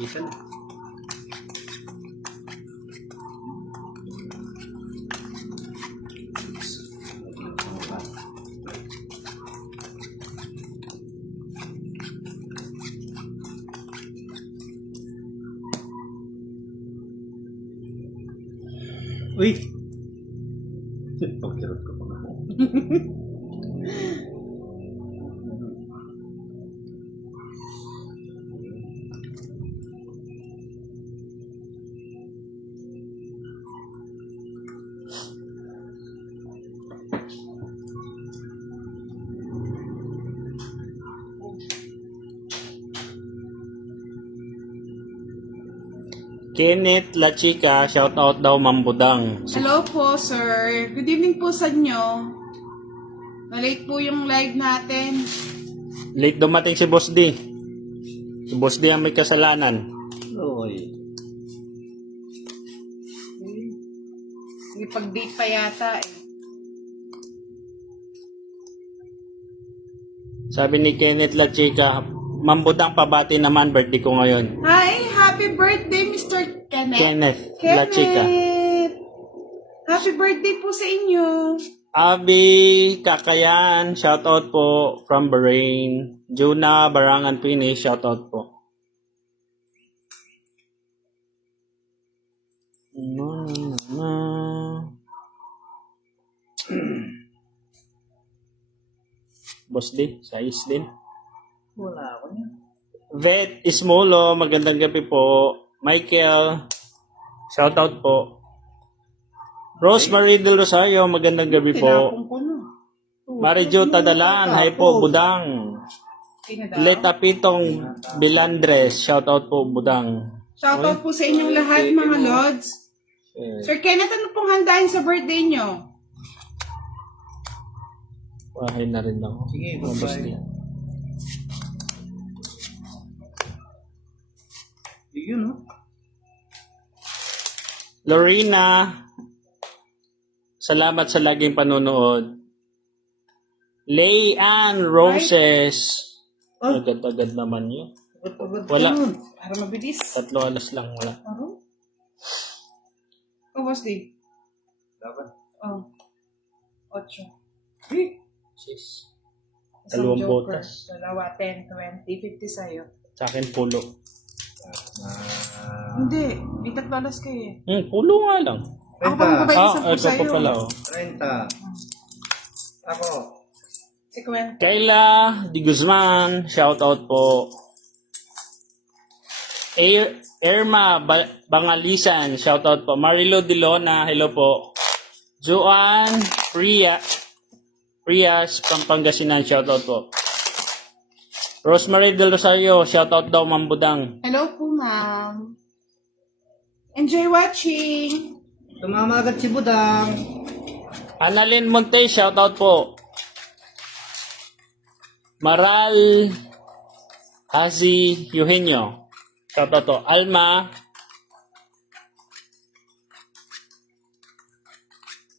Isa na. Uy! Pagkirot ko pa nga. Kenneth La Chica, shout out daw Mambudang. Hello po, sir. Good evening po sa inyo. Na-late po yung live natin. Late dumating si Boss D. Si Boss D ang may kasalanan. Oy. May pag-date pa yata eh. Sabi ni Kenneth La Chica, Mambudang pabati naman, birthday ko ngayon. Hi! Happy birthday, Mr. Kenneth. Kenneth La Chica. Happy birthday po sa inyo. Abi Kakayan, shout out po from Bahrain. Juna Barangan Finish, shout out po. Boss D, size din. Wala ako niya. Vet Ismolo, magandang gabi po. Michael, shout out po. Rosemary Del Rosario, magandang gabi po. Tinapong ko na. Marijo Tadalan, hi po, Budang. Tinadaan. Leta Pitong Bilandres, shout out po, Budang. Shoutout po sa inyong lahat, mga lods. Sir Kenneth, ano pong handain sa birthday nyo? Bahay na rin ako. Sige, Boss D. Yun, no? Lorena, salamat sa laging panonood. Leanne Roses. Agad-agad naman yun. Wala. Para mabilis. 3 alas lang, wala. Oh, what's the? Dapat. Oh. 8. Sis. Isang Dalawang joker. botas. Dalawa, 10, 20, 50 sa'yo. Sa akin, pulo. Hindi. May 3 alas kayo eh. Pulo nga lang. Ako pa magbabayad Ah, sa po ito pa sa'yo. pala, oh. 30. Ako. 50. Kayla Di Guzman, shout out po. Irma Bangalisan, shout out po. Marilo Dilona, hello po. Joanne Prias, Pangasinan, shout out po. Rosemary Del Rosario, shout out daw Mambudang. Hello po, ma'am. Enjoy watching. Tumama agad si Budang. Annalyn Monte, shout out po. Maral Hazi Eugenio, shout out to. Alma,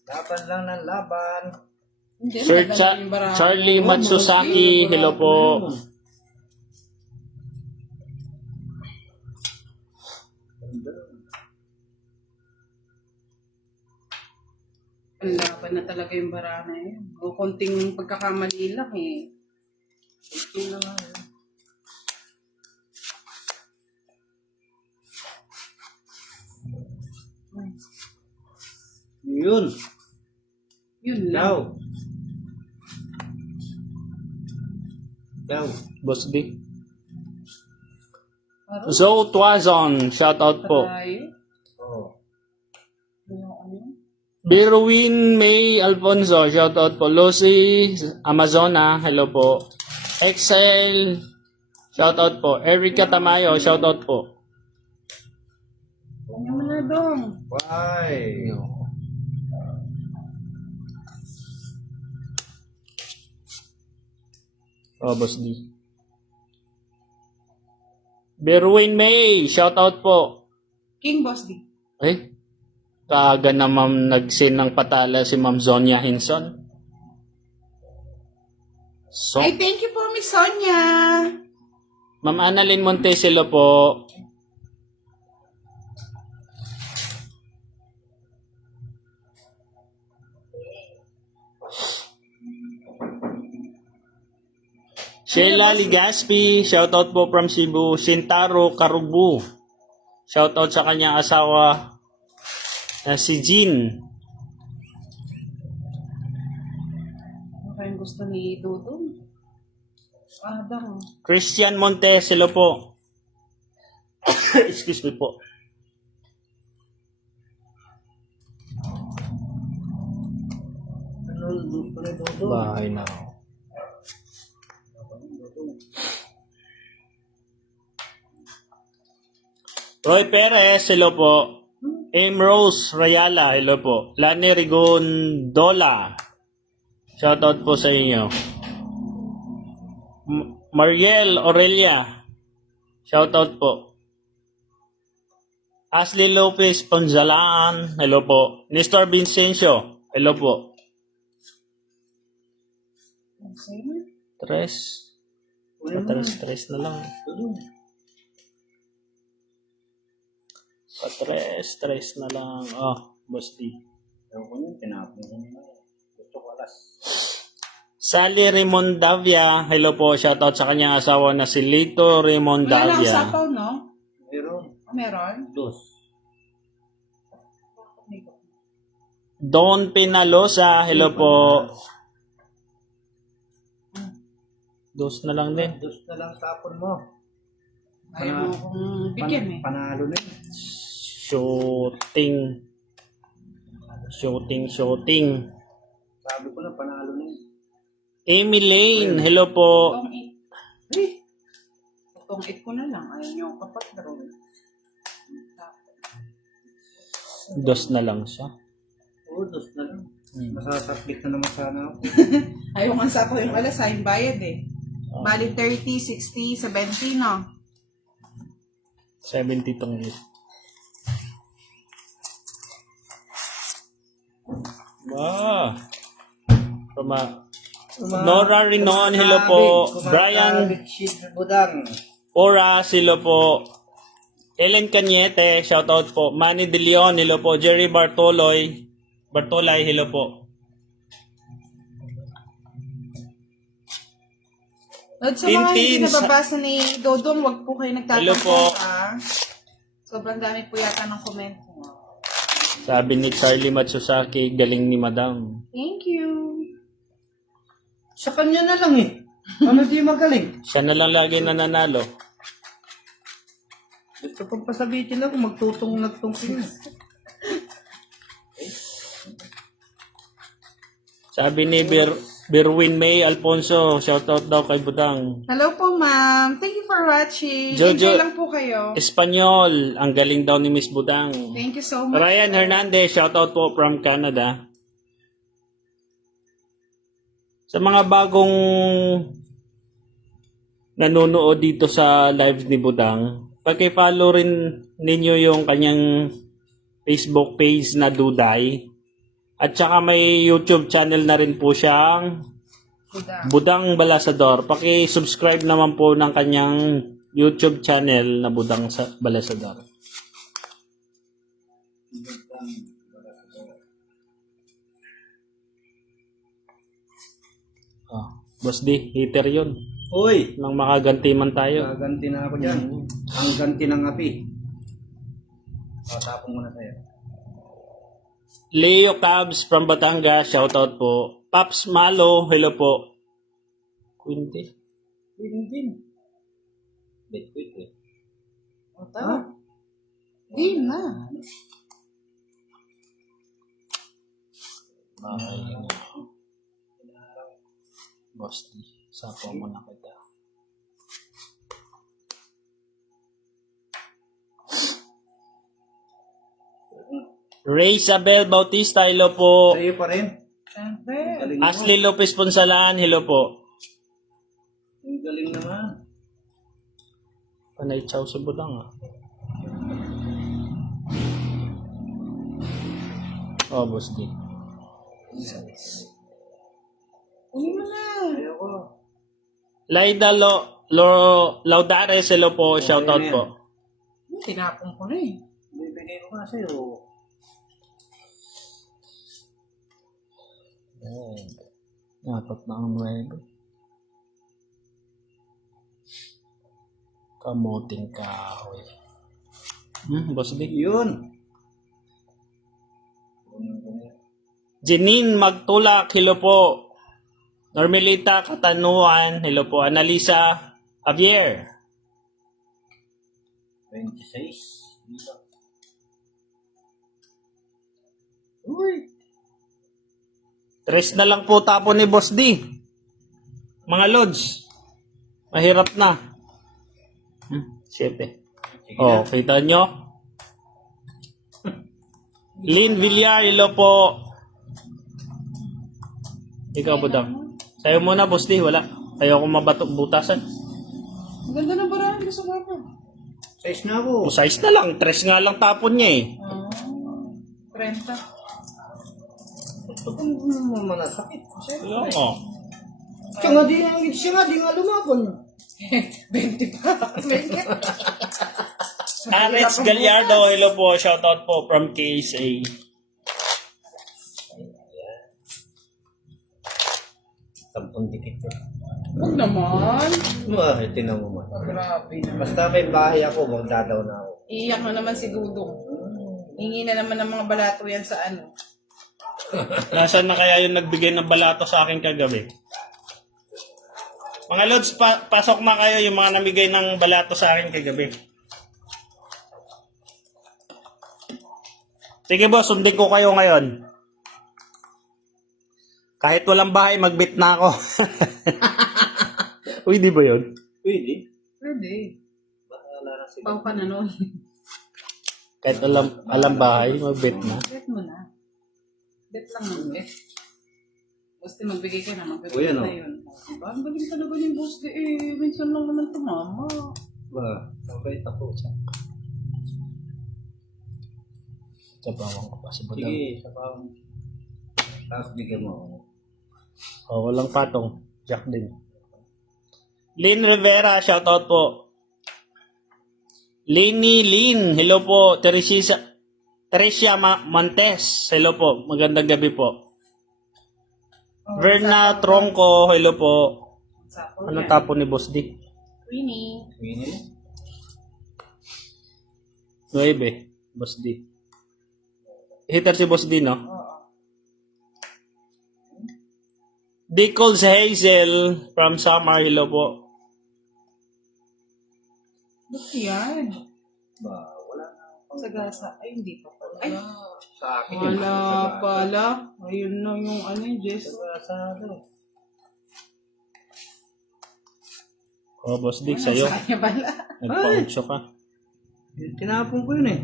Laban lang ng laban. Hindi, Sir maganda yung barako. Charlie Matsusaki, hello po. Ang laban na talaga yung barana eh. O konting pagkakamali lang eh. Ito na nga yun. Yun. Yun Daw. lang. Daw. Boss D. Parang Zoe Tuazon, shout out po. tayo. Oh. Ano? Berwin May Alfonso, shout out po. Lucy Amazona, hello po. Excel, shout out po. Erica Tamayo, shout out po. Ano mo na dong? Why? Oh, Boss D. Berwin May, shout out po. King Boss D. Eh, kaaga na nag-send ng patala si Ma'am Zonia Hinson. So, Ay, thank you po, Miss Sonia. Ma'am Annalyn Monteselo po. Sheila Ligaspi, shoutout po from Cebu. Shintaro Karubu, shoutout sa kanyang asawa na si Jean. Ano kayong gusto ni Dudong? Daw. Christian Montes, hello po. Excuse me po. Ano gusto na ito? Bahay na ako. Roy Perez, hello po. Aim Rose Rayala, hello po. Lani Rigondola, shoutout po sa inyo. Mariel Aurelia, shoutout po. Ashley Lopez Ponzalaan, hello po. Nestor Vincencio, hello po. Tres. Tres na lang. Tres na lang. Oh, Boss D. Ewan ko yun, tinapin ko nila. Gusto ko alas. Sally Remondavia, hello po. Shoutout sa kanyang asawa na si Lito Wala lang Remondavia. sapaw, no? Meron. Meron? Dos. Don Pinalosa, hello po. Dos na lang din. Dos na lang tapon mo. Ayaw mo kong bigyan eh. Panalo na yun. Shooting. Sabi ko na, panalo na yun. Amy Lane, hello po. Itong 8 ko na lang. Ayaw nyo kapat na rin. Dos na lang siya. Oo, dos na lang. Masasaklit na naman sana ako. Ayaw nga sa ako yung alas, yung bayad eh. Bali 30, 60, 70, no? 70 tong yun. Wow. Nora Rinon, hello po. Brian Budang. Oras, hello po. Ellen Cañete, shoutout po. Manny De Leon, hello po. Jerry Bartolay, hello po. At sa mga hindi Tintin, nababasa ni Dodong, wag po kayo Hello po. nagtatanong ha. Sobrang dami po yata ng comment mo. Sabi ni Charlie Matsusaki, galing ni Madam. Thank you. Sa kanya na lang eh. Ano di magaling? Siya na lang lagi nananalo. Gusto kong pasabitin ako, magtutong-nagtungkin. Sabi ni Berwin May Alfonso, shoutout daw kay Budang. Hello po, ma'am. Thank you for watching. Jojo- Enjoy lang po kayo. Espanyol, ang galing daw ni Miss Budang. Thank you so much. Ryan Hernandez, shoutout po from Canada. Sa mga bagong nanonood dito sa live ni Budang, paki-follow rin ninyo yung kanyang Facebook page na Duday. At saka may YouTube channel na rin po siyang Budang Balasador. Paki-subscribe naman po ng kanyang YouTube channel na Budang Balasador. Boss D, hater yun. Uy! Nang makaganti man tayo. Gaganti na ako dyan. Ang ganti ng api. Tapong mo na sa'yo. Leo Cabs from Batangas, shoutout po. Paps Malo, hello po. Quinty. Din. Wait eh. Tama. Game na. Boss D, sapo mo na kita. Ray Isabel Bautista, hello po. Sa'yo pa rin. Siyempre. Galing Ashley Lopez Ponsalan, hello po. Ang galing naman. Panay chow sa Budang ah. Oh, Boss D. Uy mo na. Ayoko. Laida Laudares, hello po, shoutout yan. po. Tinapon ko na eh. Bibigay ko kasi, oh. Dapat na ang 9. Kamuting kahoy. Boss D. Yun. Janine Magtulak, hello po. Normelita Katanuan, hello po. Analisa Javier. 26. Uy. 3 na lang po tapo ni Boss D. Mga lods. Mahirap na. 7. Oh, kita nyo? Lynn Villar, hello po. Ikaw, Budang. Sa'yo muna, Boss D. Wala. Ayaw akong mabatok butasan. Ang ganda ng barahan. Gusto ko ako. Size na ako. Size na lang. 3 nga lang tapon niya eh. 30. Ito kung manasakit. Oo. Siya nga di nga lumabon. 20 pa. Ares Gallardo, hello po. Shoutout po from KSA. Tampon dikit ko. Huwag naman. Tinan mo man. Grabe naman. Basta may bahay ako, magdadaw na ako. Iiyak na naman si Dudong. Hingi na naman ng mga balato yan sa ano. Nasaan na kaya yung nagbigay ng balato sa akin kagabi? Mga lods, pasok na kayo yung mga namigay ng balato sa akin kagabi. Sige boss, sundin ko kayo ngayon. Kahit walang bahay, magbit na ako. Uy, di ba yun? Pwede. Pwede. Bahala na sila. Pau ka na nun. Kahit alam bahay, magbit na. Bet mo na. Bet lang ng bet. Basta magbigay ka na, magbigay O, yan, na o. yun. Diba? Ang galing talaga ni Boss D eh. Minsan lang naman tumama. Ba, mabait ako. Sabawan ko pa si Budang. Sige, sa pang. Tapos bigyan mo ako. Oh, walang patong. Jack din. Lynn Rivera, shoutout po. Lenny Lynn, hello po. Teresia Montes, hello po. Magandang gabi po. Verna Tronco, hello po. Sapo Ano yan. tapo ni Boss D? Queenie. Pwede. 9, Boss D. Hitter si Boss D, no? Oo. Dickles Hazel from Samar, hello po. Ba't yan? Ba, wala na. Sa gasa. Ay, hindi pa pala. Ay, Sa akin yung wala sa- pala. Ayun na yung ano yung Jess. Sa ano. Oh, Boss D, sa'yo. Sa kanya pala. Nagpa-8 ka. Tinapon ko yun eh.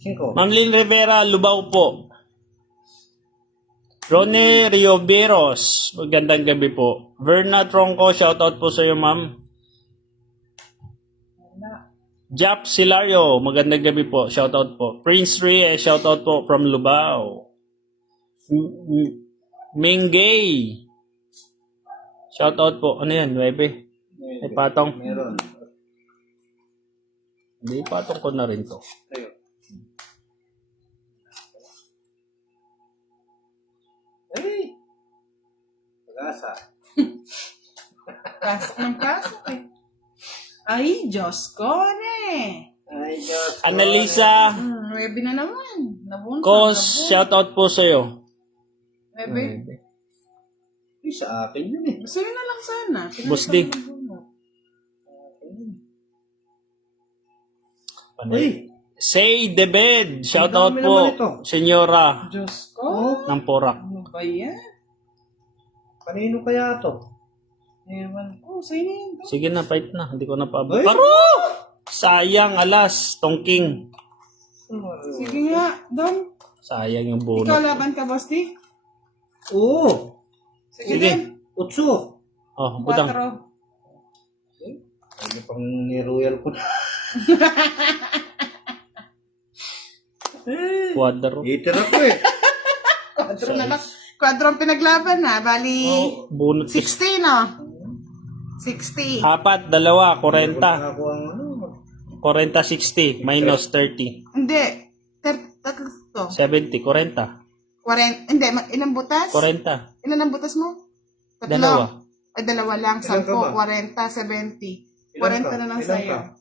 5. Ma'am Lynn Rivera, Lubao po. Ronnie Rioberos, magandang gabi po. Verna Tronco, shoutout po sa iyo, ma'am. Wala. Jap Silario, magandang gabi po. Shoutout po. Prince Rie, shoutout po from Lubao. Mingay. Shoutout po. Ano yan, 9? May patong. Meron. Hindi, patong ko na rin to. Tayo. Ay! Pag-asa. Pasok ng pasok eh. Ay, Diyos ko eh. Ay, Diyos. Annalisa Webe na naman. Nabunso. Cos, shoutout po sa iyo. Webe. Ay, sa akin yun eh. Gusto na lang sana. Boss D. Uy! Say the bed, shoutout Ang dami po. naman ito. Senyora Diyos ko. ng Porak. Ano ba yan? Kanino kaya to? Ewan ko. Sa'yo na yun. Sige na, fight na. Hindi ko na pa. Ay! Paro! Sayang, alas. Tongking. Sige nga. Dong. Sayang yung Ikaw bunot. laban ka, Boss D? Oo! Sige, Sige. din. 8. Oh, budang. 4. Ano pang ni-royal ko na? Quadro. Hater ako eh. Quadro na lang. Quadro ang pinaglaban na. Bali, Oh, bunot. 16 no? 60. Apat, dalawa, 40. Ako ang ano. 40, 60, minus 30. Hindi. Tatlo. 70, 40. 40. Hindi. Ilang butas? 40. Ilan ang butas mo? Tatlo. Dalawa. Ay, dalawa lang. Ilan ka 10, ba? 40, 70. Ilan 40 ka? na lang Ilan sa'yo. ka?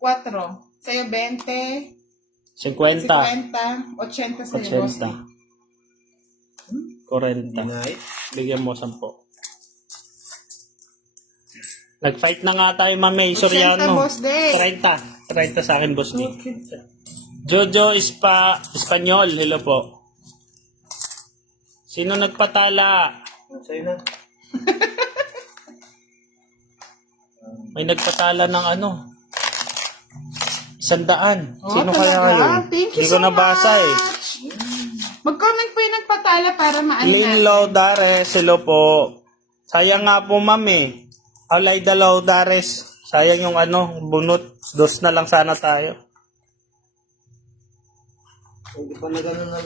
4. Sa'yo 20. 50. 50. 80 sa'yo, boss. 80. 40. Dinay. Bigyan mo 10. Nag-fight na nga tayo, Mami. 80, Soriano. boss day. 30. 30 sa akin, boss. Jojo Espanyol. Hello po. Sino nagpatala? Sa'yo na. May nagpatala ng ano? 100. Oh, Sino talaga? kaya yun? Thank you Hindi ko so nabasa eh. much. Mag-comment po yung nagpatala para maano Lynn natin. Laudares, hello po. Sayang nga po, ma'am eh. Alayda Laudares. Sayang yung ano, bunot. Dos na lang sana tayo. Hindi pa na gano'n na,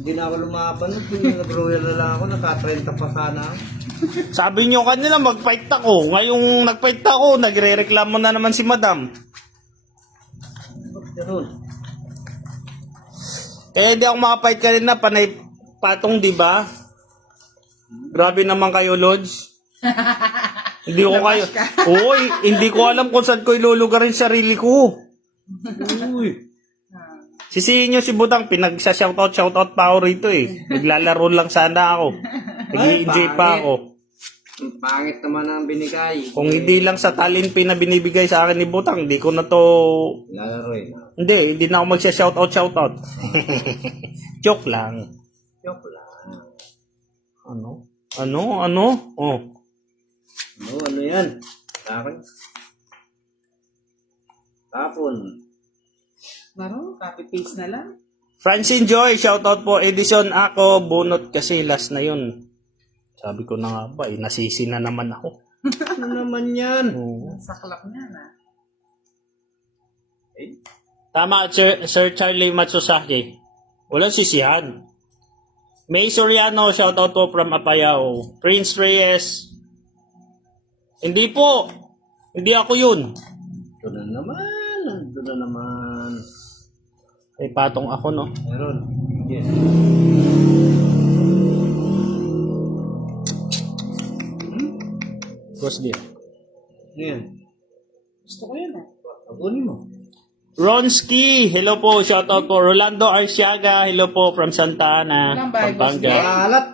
hindi na ako lumaban. Nag-royal na lang ako, naka-30 pa sana. Sabi nyo kanila, mag-fight ako. Ngayong nag-fight ako, nagre-reklamo na naman si madam. Ganun. Kaya hindi ako makafight kanina, panay patong, di ba? Grabe naman kayo, Lodge. Hindi ko kayo. Uy, hindi ko alam kung saan ko ilulugarin sarili ko. Uy. Sisihin nyo si Budang, pinagsa-shoutout pa ako rito eh. Naglalaro lang sana ako. Nag-i-enjoy pa ako. Ang pangit naman ang binigay. Kung hindi lang sa talent na binibigay sa akin ni Budang, hindi ko na to... Lalaro eh. Hindi na ako magsya-shoutout. Joke lang. Joke lang. Ano? Oh. Ano yan? Sa akin? Tapon. Maro, copy-paste na lang. Francine Joy, shoutout po. Edison ako, bunot kasi last na yun. Sabi ko na nga ba, nasisi na naman ako. Ano naman yan? Oo. Saklap niya na. Tama, Sir Charlie Matsusaki. Walang sisihan. May Soriano, shoutout po from Apayao. Prince Reyes. Hindi po. Hindi ako yun. Ito na naman. Ay, patong ako, no? Meron. Yes. Boss dear. Yan. Gusto ko yun eh. Abunin mo. Ronski, hello po, shoutout po. Rolando Arciaga, hello po from Santa Ana, Ilang ba, Pampanga. Alat.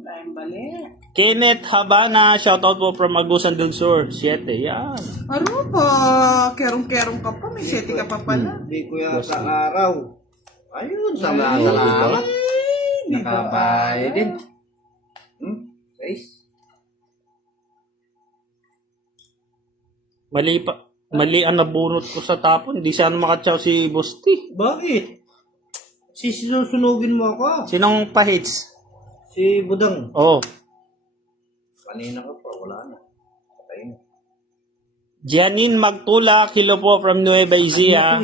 Dahil bali. Kenneth Habana, shoutout po from Agusan del Sur. 7, yan. Maro po. Kerong-kerong ka pa. May 7 ka pa pala. Hindi ko yata araw. Ayun, salamat. Ay, di ba? Nakabayad din. 6. Mali ang nabunot ko sa tapon. Hindi sana makatsaw si Busti. Bakit? Sisunugin mo ako. Sinong pahits? Si Budang. Oh, Kanina ka pa, wala na. Patay na. Janine Magtulak, hello po from Nueva Ecija.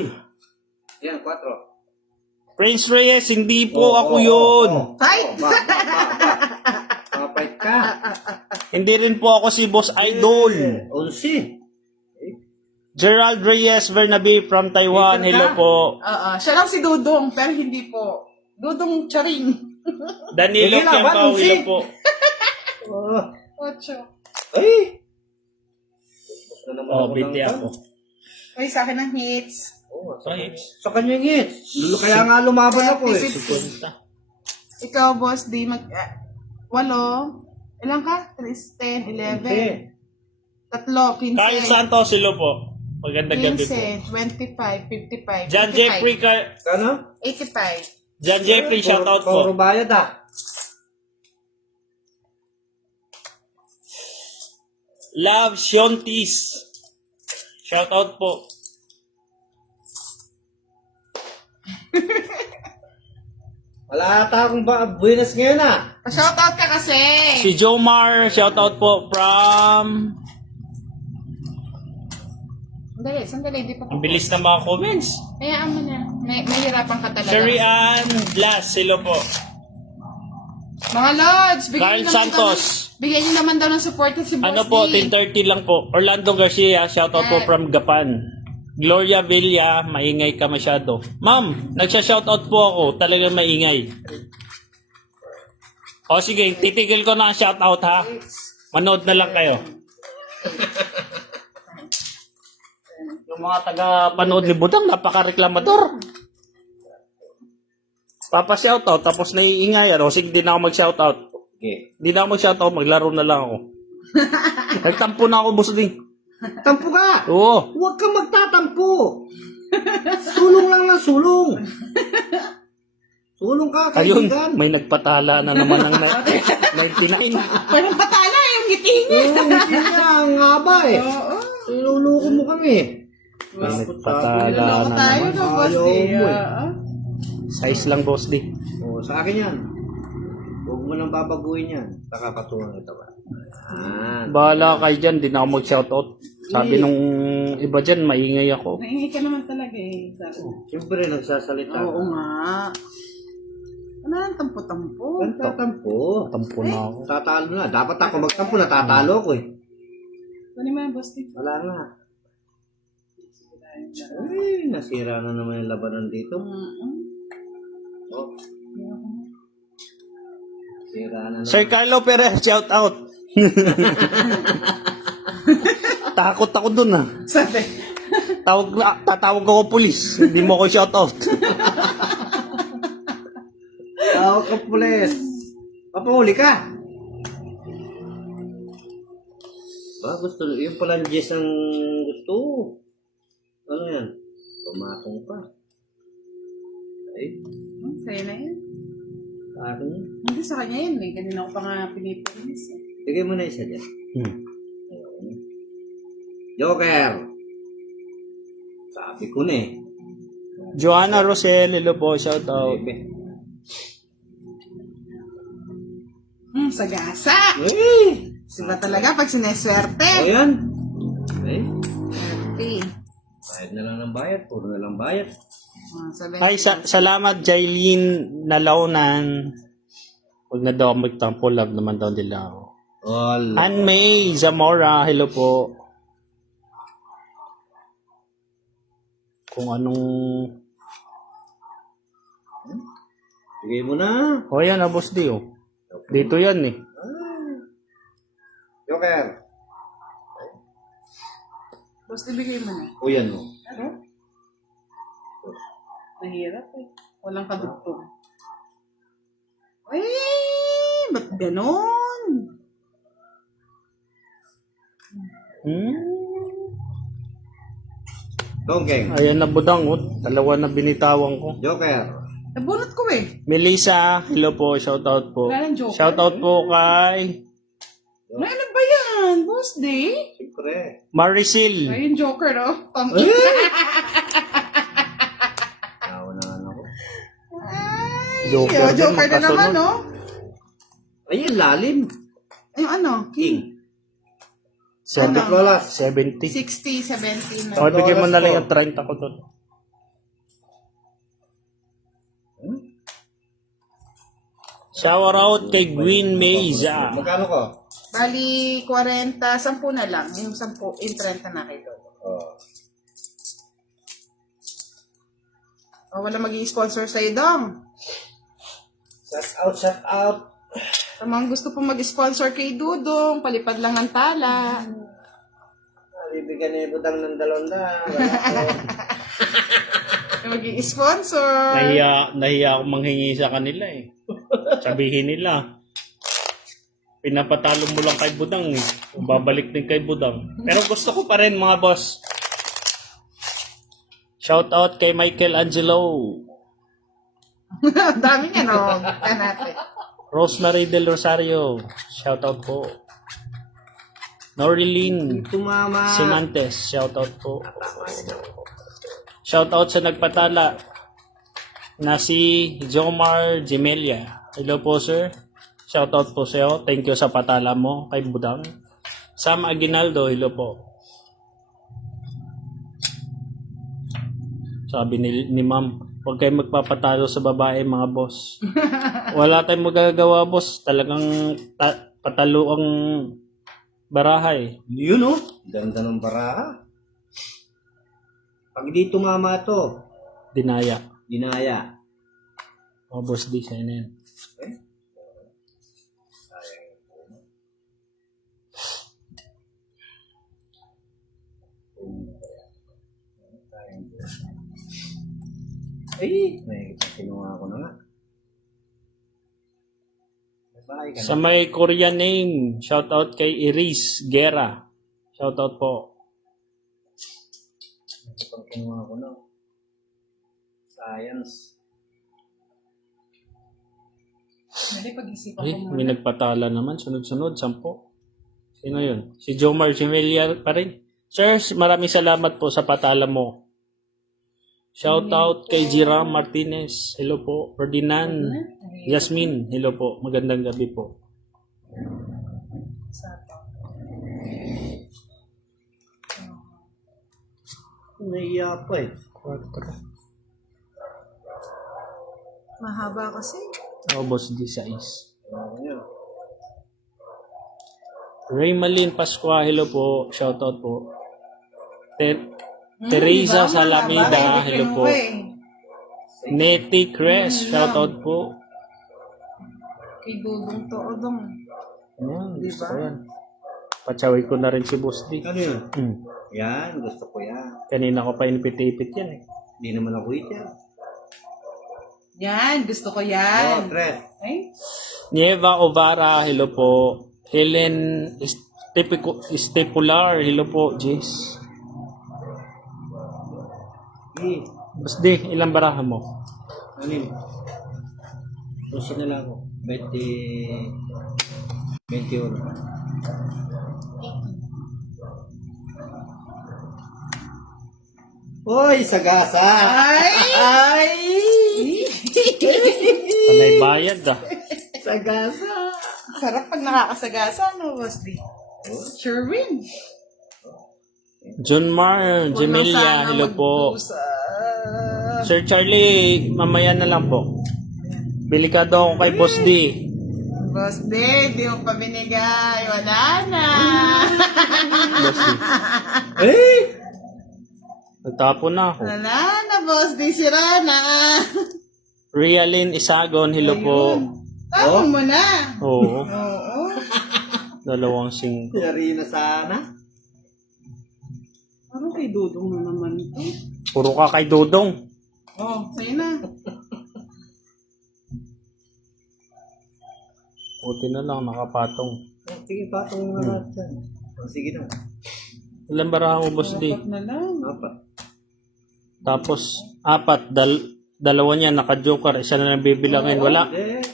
Yan, 4. Prince Reyes, hindi po ako yun. Fight! Kapait ka. Hindi rin po ako si Boss Idol. 11. Gerald Reyes Bernabe from Taiwan, hello po. Siya lang si Dudong, pero hindi po. Dudong Charing. Danilo Sige lang, Kempao, Uzi. hello po. Oh. 8. Ay! Oh, binti ako. Ay, sa akin ang hits. Sa kanya yung hits. Kaya nga lumaban ako eh. 50. Ikaw, boss, di mag... 8. Ilan ka? 3, 10, 11. 3, 15. Kyle Santos, hello po. Magandang gabi po. 15, 25, 55. John 85. Jeffrey, Ano? 85. John Jeffrey, shoutout Puro po. bayad ah. Love Shontis, shoutout po. Wala ata akong buenas ngayon ah. Pa-shoutout ka kasi. Si Jomar, shoutout po from... Sandali, di pa Ang bilis na mga comments. Hayaan mo na. Mahirapan ka talaga. Sherry Ann Blas, hello po. Mga Lods, Carl Santos. Bigyan niyo naman daw ng support si Boss Ano po, D. 10:30 lang po. Orlando Garcia, shoutout po from Gapan. Gloria Villa, maingay ka masyado. Ma'am, nagsha-shoutout po ako. Talagang maingay. O sige, titigil ko na ang shoutout ha. Manood na lang kayo. Yung mga taga-panood ni Budang, napaka-reklamador. Papa-shoutout, tapos naiingayan. O sige, di na ako mag-shoutout. Okay. Di na ako mag-shoutout, maglaro na lang ako. Nagtampo na ako, boss din. Tampo ka! Oo. Huwag kang magtatampo! Sulong lang ng sulong! Sulong ka, Ayun, kaibigan! may nagpatala na naman ng 99. Parang patala yung ngiti niya. Oo, hindi niya, ang haba eh. Oo. Niluluko mo kami. May nagpatala Niloko na tayo naman. ng Boss D. Ayaw mo eh. Oo. Size lang, boss di. Oo, sa akin yan. Huwag mo nang babaguhin yan. Nakakatuwa ito ba? Bahala kayo dyan, di na ako mag-shoutout. Sabi nung iba dyan, maingay ako. Naingay ka naman talaga eh. Sabi. Siyempre, nagsasalita. Oo nga. Ano ang tampo-tampo? Ang tatampo. Tampo na ako. Tatalo na. Dapat ako magtampo, natatalo ko eh. Ano mo yung Boss D? Wala nga. Ay, nasira na naman yung labanan dito. Oh. Nasira na naman. Sir Carlo Perez, shoutout. Takot ako dun ah. Sabi. Tatawag ako pulis. Hindi mo ako shoutout. Tawag ka, pulis. Papahuli ka. Ba, gusto, yung pala yung Jess ang gusto. Ano yan? Pumatong pa. Ay, Sa'yo na yun. sa akin yan. Hindi sa kanya yun eh. Kanina ko pa nga pinipilis eh. Bigay mo na isa dyan. Joker! Sabi ko na eh. Joanna Rosel, hello po, shoutout. Bebe. Sagasa! Eh! Sila talaga pag sineswerte. Ayan. Eh, Swerte. bayad na lang ng bayad. Puro na lang bayad. Ay, salamat Jailin Nalaunan. Huwag na daw ako magtampo, love naman daw nila ako. All. Ann May Zamora, hello po. Kung anong... Bigay mo na. O yan, boss di oh. Dito yan eh. Joker. Boss, ibigay mo na. O yan mo. Ano? Mahirap eh. Walang kadugtong. Ay, ba't ganon? Dongkeng. Ayan na budang oh. Dalawa na binitawan ko. Joker. Nabunot ko eh. Melissa, hello po, shoutout po. Wala nang joker. Shoutout po kay Ay, ano ba yan? Boss Day? Siyempre. Marisil. Ay, yung joker, no? Tawa na ako. Ay, Joker din, joker na naman, magkasunod. no? Ay, ang lalim. Ay, yung ano? King. 70. Lolas. 70. 60, 70 na. Okay, bigyan mo na lang yung 30 ko doon. Shower out kay Gwyn Meza. Magkano ko? Bali, 40, 10 na lang. Yung 10, yung 30 na kayo. Oh. O, wala mag-i-sponsor sa'yo, Dong. Shout out, shout out. Sa mga gusto po mag-sponsor kay Dudong, palipad lang ng tala. Bibigyan ni Budang ng 200. Mag-i-sponsor. Nahiya ako manghingi sa kanila eh. Sabihin nila, pinapatalo mo lang kay Budang eh. Babalik din kay Budang. Pero gusto ko pa rin mga boss. Shout out kay Michael Angelo. Dami niya, no? Kita natin. Rosemary Del Rosario. Shout out po. Norilyn Tumama. Simantes. Shout out po. Shout out sa nagpatala na si Jomar Gemelia. Hello po sir. Shout out po sa iyo. Thank you sa patala mo kay Budang. Sam Aguinaldo. Hello po. Sabi ni ma'am, Huwag kayong magpapatalo sa babae, mga boss. Wala tayong magagawa, boss. Talagang patalo ang barahay. Yun oh. Ganda ng baraha. Pag di tumama to, Dinaya. dinaya. Mga boss, di siya na yan. Ay, may kinuha ko na nga. Bye ka na. Sa may Korean name, shout out kay Iris Guerra. Shout out po. Ito kinuha ko na. Science. Hindi, pag-isipan Ay, ko muna. may nagpatala naman. Sunod-sunod, 10. Sino yun? Si Jomar Jimelia pa rin. Sir, maraming salamat po sa patala mo. Shout out kay Jiram Martinez. Hello po. Ferdinand. Yasmin. Hello po. Magandang gabi po. Naiya pa eh. 4. Mahaba kasi. Oh, boss, di 6. Ano yun? Raymalin Pascua. Hello po. Shout out po. Teresa Salamida. Hello po. Neti Cres. Shout out po. Kay Dudong Toodong. Ayan, gusto ko yan. Patsaway ko na rin si Boss D. Ano yun? Hmm. Yan, gusto ko yan. Kanina ko pa inipit-ipit yan eh. Hindi naman ako yan. Yan, gusto ko Oh, yan. Tres. Ay, Nieva Ovara, hello po. Helen Estepular, hello po. Jeez. Eh, Boss D, ilang baraha mo? ano yun? Gusto na lang ako. 21. Hoy, sagasa! Ay! Panay bayad ah. Sagasa! sarap pag nakakasagasa, no, Boss D? Sure win. John Mar, Gemelia, hello po. Sir Charlie, mamaya na lang po. Bili ka daw kay Boss D. Boss D, di mo pa binigay. Wala na. Boss D. Eh! Nagtapo na ako. Wala na, Boss D. Sira na. Rialyn Isagon, hello po. Tapon mo na. Oo, Oo. 2.5. Yari na sana. Ano kay Dudong na naman ito? Puro ka kay Dodong. Oh, sa'yo na. Buti na lang, nakapatong. Oh, sige, patong mo na lahat yan. Oh, sige na. Ilang baraha mo, Boss D? Dapat na lang. Apat. Tapos, 4. Dalawa niya, naka-joker. Isa na lang bibilangin. Wala. Eh,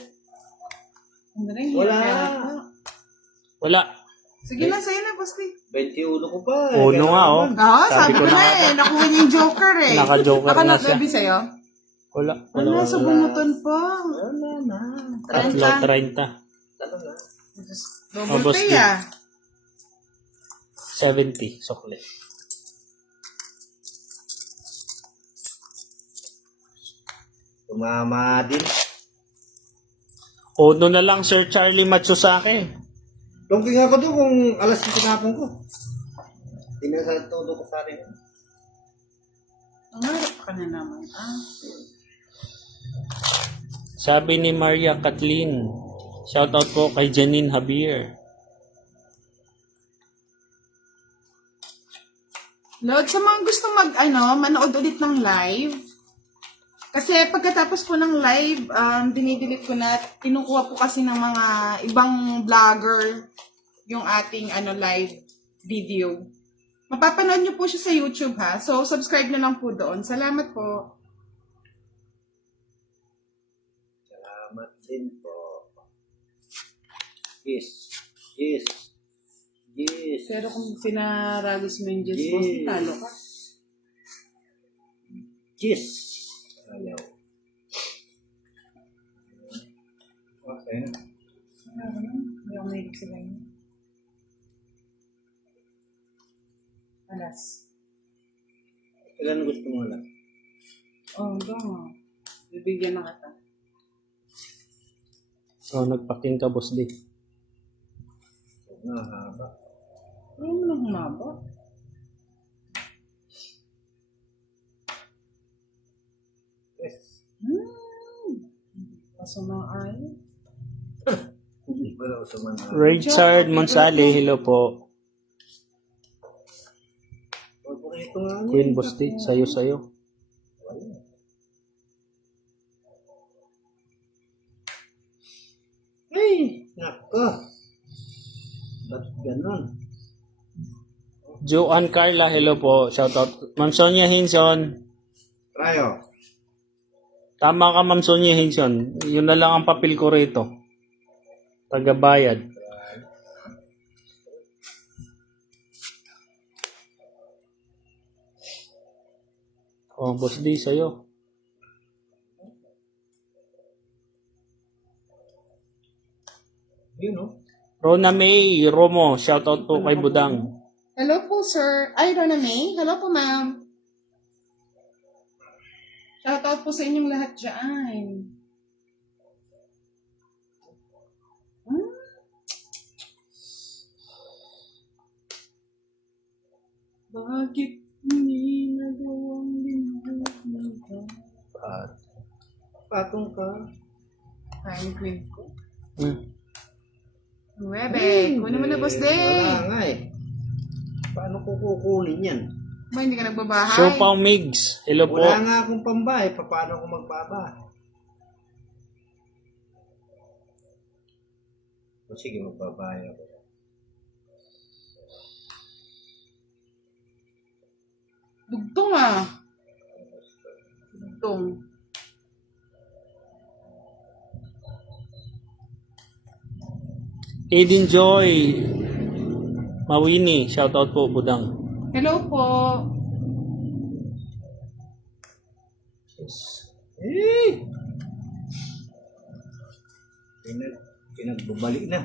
Ano rin, wala. hirap yata. Wala. Sige na, sa'yo na, Boss D. 21 ko pa. Uno nga, oh. Oo, sabi ko na nga eh. Nakuha niya yung joker eh. Naka-joker na Nakanot siya. baby sa'yo? Wala. Ano, sa bumuton pa. Wala na. 3, 30. Talo na. Double Boss pay D. ah. 70. Sokle. Tumama din. Uno na lang, Sir Charlie Matsusake. Lungking ako doon kung alas 5 tinapon ko. Tinasal todo ko sa akin. Umarap ka na naman. Ah. Sabi ni Maria Kathleen. Shoutout po kay Janine Javier. Lord, sa mga gusto manood ulit ng live, kasi pagkatapos po ng live, dinidelete ko na, kinukuha po kasi ng mga ibang vlogger yung ating live video. Mapapanood nyo po siya sa YouTube ha. So, subscribe na lang po doon. Salamat po. Salamat din po. Yes. Yes. Yes. Pero kung pinaragos mo yung Diyos, Yes. boss, talo ka. Yes. Ayaw. Okay. Hindi ako mahilig sila yun. Alas. Kailan gusto mo lang? Oh, hanggang Bibigyan na kita. So, nagpaking ka, boss D. Haba. Ano mo lang humaba? Yes. Kaso na ay. Wala ko sa mga. Richard Monsali, hello po. Paborito nga niya. Queen Boss D, sayo. Ay, nako. Ba't ganon? Joanne Carla, hello po. Shoutout. Ma'am Sonia Hinson. Rayo. Tama ka, Ma'am Sonia Hinson. Yun na lang ang papel ko rito. Tagabayad. Oh, Boss D, sa'yo. Yun, no? Rona May Romo, shoutout po kay Budang. Hello po, sir. Ay, Rona May. Hello po, ma'am. Shoutout po sa inyong lahat dyan. Bakit hindi nagawang lingkod? Patong ka. Ay, queen ko. Hmm. Webe, kunin mo na, boss Wala day. nga eh. Paano ko kukunin yan? Ba, hindi ka nagbabahay? Siopaw Migs, hello po. Wala nga akong pambahay. Paano ko magbaba? O sige, magbabahay ako. Dugtong ah. Dugtong. Aiden Joy Mawini, shoutout po Budang. Hello po. Eh! Pinagbabalik na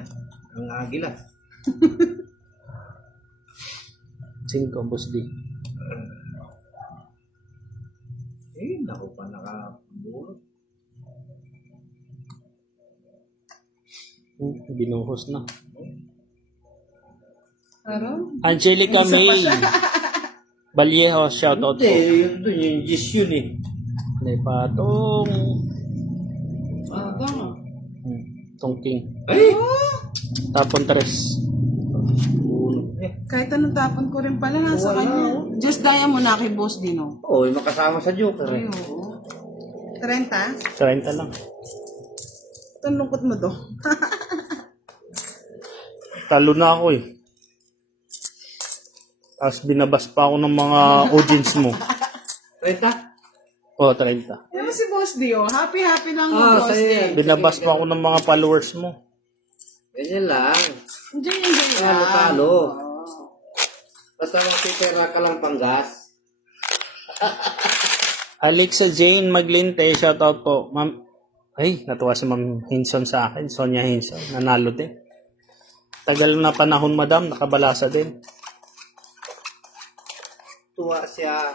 ang agila. 5, Boss D. Eh, naku pa nakabulot. Binuhos na. Ano? Angelica May Balyeho, shoutout po. Hindi, yun doon, yung gis yun eh. May patong. Ano? Tongking. Ay! Tapon 3. Kahit anong tapon ko rin pala nasa Wala, kanya. oh. Just daya mo na kay boss Dino. Oo, yung makasama sa Joker eh. Oo. 30? 30 lang. Ito ang lungkot mo to. Talo na ako eh. Tapos binabas pa ako ng mga audience mo. Renta? Oh, 30. Yan mo si boss Dio. Happy lang yung Ah, boss sa'yo. Dio. Binabas pa ako ng mga followers mo. Ganyan lang. Enjoy lang. Talo-talo. Basta magpipera ka lang panggas. Alexa Jane Maglinte, shoutout po. Ma'am, ay, natuwa si Ma'am Hinson sa akin. Sonia Hinson, nanalo din. Tagal na panahon, madam, nakabalasa din. Tuwa siya.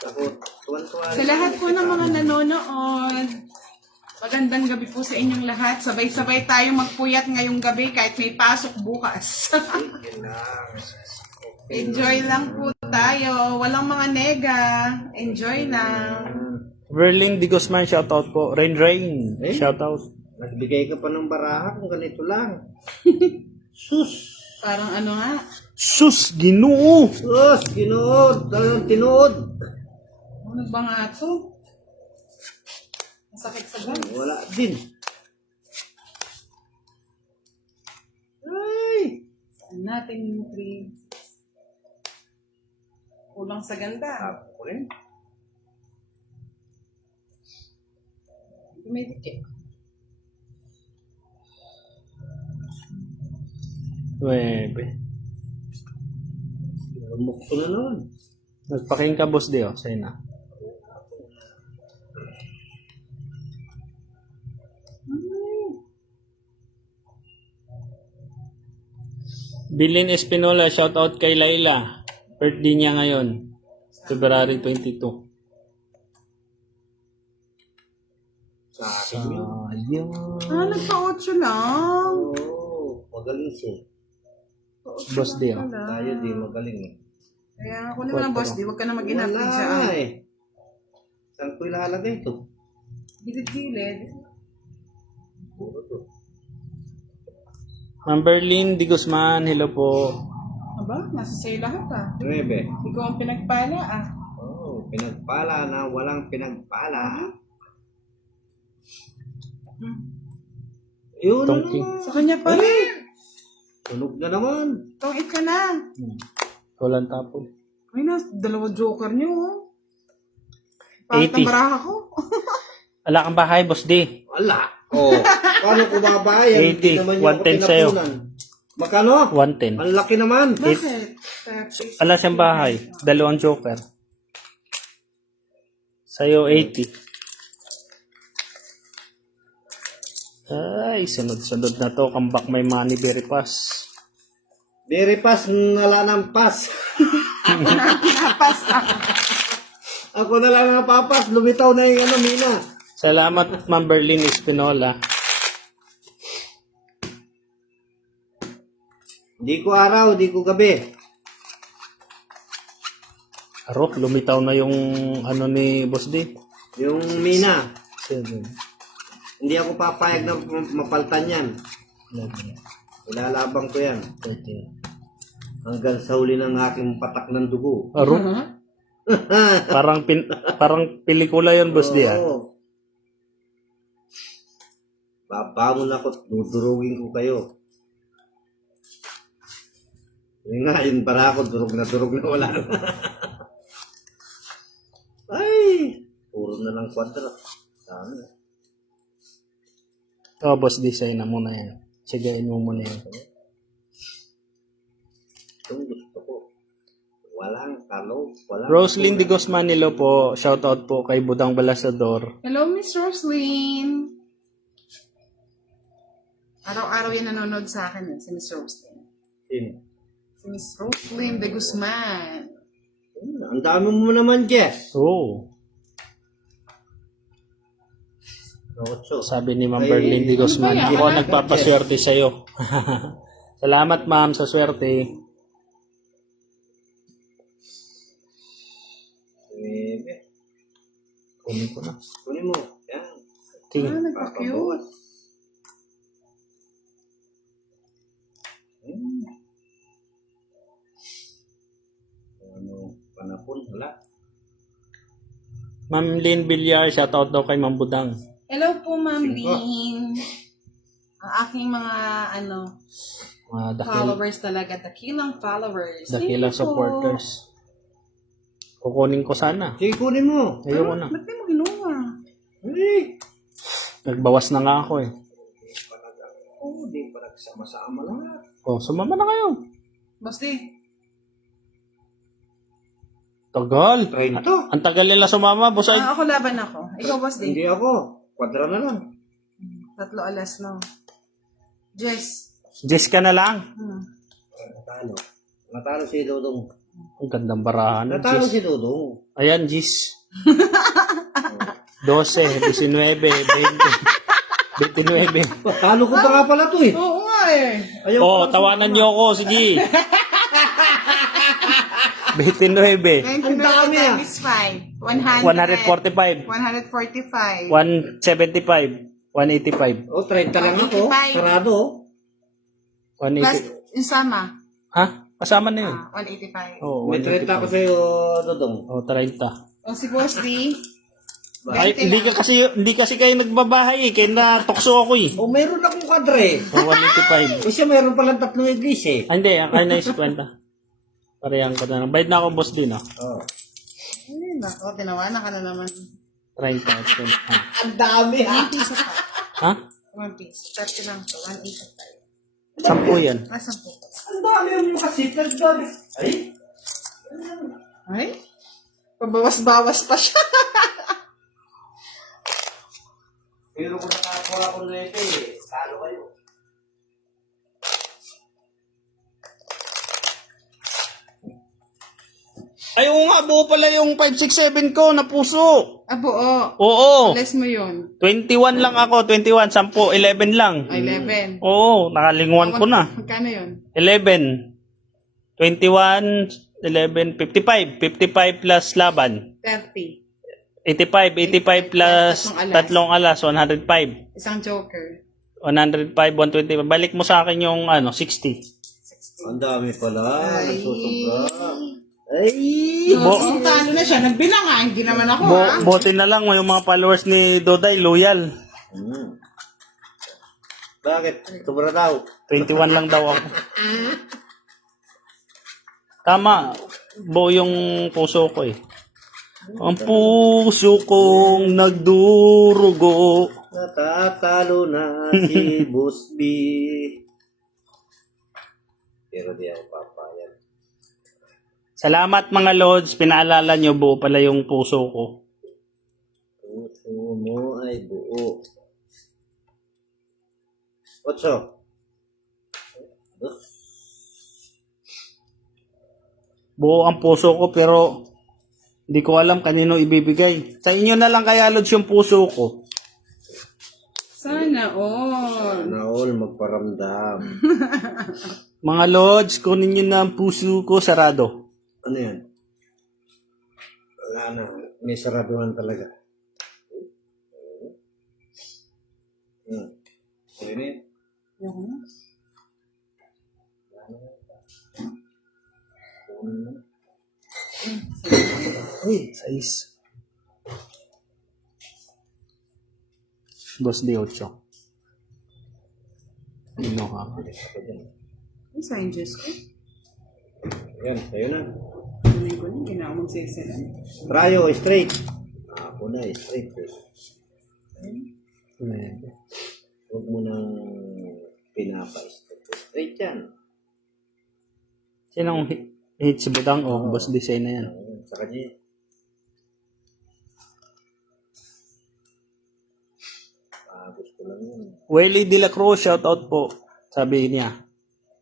Ako, tuwan-tuwa. Sa lahat po ng mga nanonood, magandang gabi po sa inyong lahat. Sabay-sabay tayo magpuyat ngayong gabi kahit may pasok bukas. Yun lang. Enjoy lang po tayo. Walang mga nega. Enjoy lang. Verling Di Guzman, shoutout po. Rain Rain, Eh? shoutout. Nagbigay ka pa ng baraha kung ganito lang. Sus! Parang ano nga. Sus, Ginoo! Sus! Ginood! Talagang tinood! Ano ba nga to? Masakit sa guys. Wala din. Ay! Saan natin yung 3? Kulang sa ganda. Tapo ko rin. Dumidikit. 9. Lumukso na naman. Nagpaking ka, boss Deo. Sa'yo na. Bilin Espinola, shoutout kay Laila. Birthday niya ngayon. February 22. Sayang. Nagpa-8 lang. Oo, magaling siya. Boss D, oh. Tayo di magaling eh. Kaya ako naman ang boss D, huwag ka na mag-inapid Wala dyan. eh. Saan ko ilalagay ito? Gilid-gilid. Puro to. Ma'am Berlin Di Guzman, hello po. Aba, nasa sa'yo lahat ah. 9. Ikaw ang pinagpala ah. Oh, pinagpala na walang pinagpala. Yun na Tongking. naman. Sa kanya pa rin. Tunog na naman. Tong it ka na. Walang tapon. Ay na, 2 joker niyo oh. Pangit ang 80. baraha ko. Wala kang bahay, Boss D. Wala. Oh, paano ko babayan? 80, Hindi naman niya ako 110 sa'yo. tinapunan. Magkano? 110. Ang laki naman. Bakit? Wala siyang bahay. 2 joker. Sa'yo, 80. Ay, sunod-sunod na to. Comeback may money, very fast. Very fast, nala ng pass. Napas ah. Ako na lang napapas. Lumitaw na yung Mina. Salamat, Ma'am Berlin Espinola. Di ko araw, di ko gabi. Aro, lumitaw na yung ano ni Boss D. Yung Mina. 7, Hindi ako papayag na mapaltan yan. 11, Ilalabang ko yan. 13. Hanggang sa huli ng aking patak ng dugo. Aro, parang pelikula yun, Boss D. Ah. Oo. Babangon ako, dudurugin ko kayo. Yun nga, yun para ako, durog na wala na. Ay, puro na lang kwadra. Sana. Oh, Boss D, sa'yo na muna yan. Sigain mo muna yan. Itong gusto ko. Walang talo. Walang Roslyn Di Guzman, hello po. Shoutout po kay Budang Balasador. Hello, Miss Roslyn. Araw-araw yan nanonood sa akin si Miss Roslyn. Sino? Si Miss Roslyn de Guzman. Ang dami mo naman, Jess. Oh, Ocho. sabi ni Ma'am Ay, Berlin Di Guzman, ano ba yan? hindi ko nagpapaswerte sa'yo. Salamat, ma'am, sa swerte. Kunin ko na. Kunin mo. Yan. Tingin. Nagpa-cute. Ano, panapon, wala. Ma'am Lynn Villar, shoutout daw kay Ma'am Budang. Hello po, Ma'am Cinco. Lynn. Ang aking mga Mga followers talaga, dakilang followers. dakilang Thank you po. supporters. Kukunin ko sana. Sige, kunin mo. Ayoko na. Ba't di mo ginawa? Ay. Nagbawas na nga ako eh. Oo, di pa nagsama-sama lahat. Oh, sumama na kayo. Boss D, Tagal. Try na to. Ang tagal nila sumama, boss. Ay, ako laban ako. Ikaw, Boss D. Hindi ako. Kwadra na lang. 3 alas no. Jess. Jess ka na lang. Natalo. Natalo si Dodong. Ang gandang barahan. Natalo Jess. si Dodong. Ayan, Jess. 12, 19, 20, 29. Talo ko pa nga pala to eh. Oo nga eh. Ayaw Oh, ko tawanan niyo ako. Sige. 29. Ang dami, ah. Times 5. 100. 145. 145. 175. 185. Oh, 30 lang ako. 185. Sarado. Plus 180. yung sama. Ha? Kasama na yun. 185. Oh, May 30 ako 185. sa'yo, Dodong. Oh, 30. O si Boss D. Ay, 20 hindi kasi kayo nagbabahay eh. Kaya natukso ako eh. Oh, meron akong kadre. So, 185. O siya, meron palang 3 iglees eh. Ah, hindi. Ang kaya na 50. Parehang ko na lang. Bayad na ako, boss din, ah. Oh. Ay, nako, tinawanan ka na naman. 30. 20. Ah. Ang dami ha. 1 piece pa. Ha? 1 piece. 30 lang to. 185. 10 yan. Nasaan po? Ang dami mo kasi. Nagdami. Ay. Ay? Pabawas-bawas pa siya. Pero kung nakakuha ko na ito eh. Talo kayo. Ay, oo nga, buo pala yung 567 ko na puso. buo. Oo. Less mo yun. 21 lang ako, 21, 10, 11 lang. 11. Oo, nakalinguan ko na. Magkano yun? 11. 21, 11, 55. 55 plus laban. 30. 85 plus Tatlong tatlong alas, 105. Isang joker. 105, 120. Balik mo sa akin yung 60. Ang dami pala. Ay. Nagsusobra. Ay! Talo na siya. Nagbilang nga. Hindi naman ako Bote na lang yung mga followers ni Doday, loyal. Bakit? Sobra daw. 21 lang daw ako. Tama. Buo yung puso ko eh. Ang puso kong nagdurugo. Natatalo na si Busby. Pero di ako papayag. Salamat mga Lods. Pinaalala nyo, buo pala yung puso ko. Puso mo ay buo. Otso. Buo ang puso ko pero hindi ko alam kanino ibibigay. Sa inyo na lang kaya Lods yung puso ko. Sana all. Na all magparamdam. Mga Lods, kunin nyo na ang puso ko sarado. Ano yan? Wala na. May saraduhan talaga. Okay na yun. Uy, 6. Boss D8. Ino ka. Ang sign Diyos ko. Yan, sa'yo na. Tuloy ko na. Hindi na ako magsisila. Trayo, straight. Ako na, straight. Huwag mo nang pinapa-straight. Straight yan. Sinong hit si Budang? O, Boss D na yan. Sa kanya. Gusto lang yun. Willie De La Cruz, shoutout po. Sabi niya.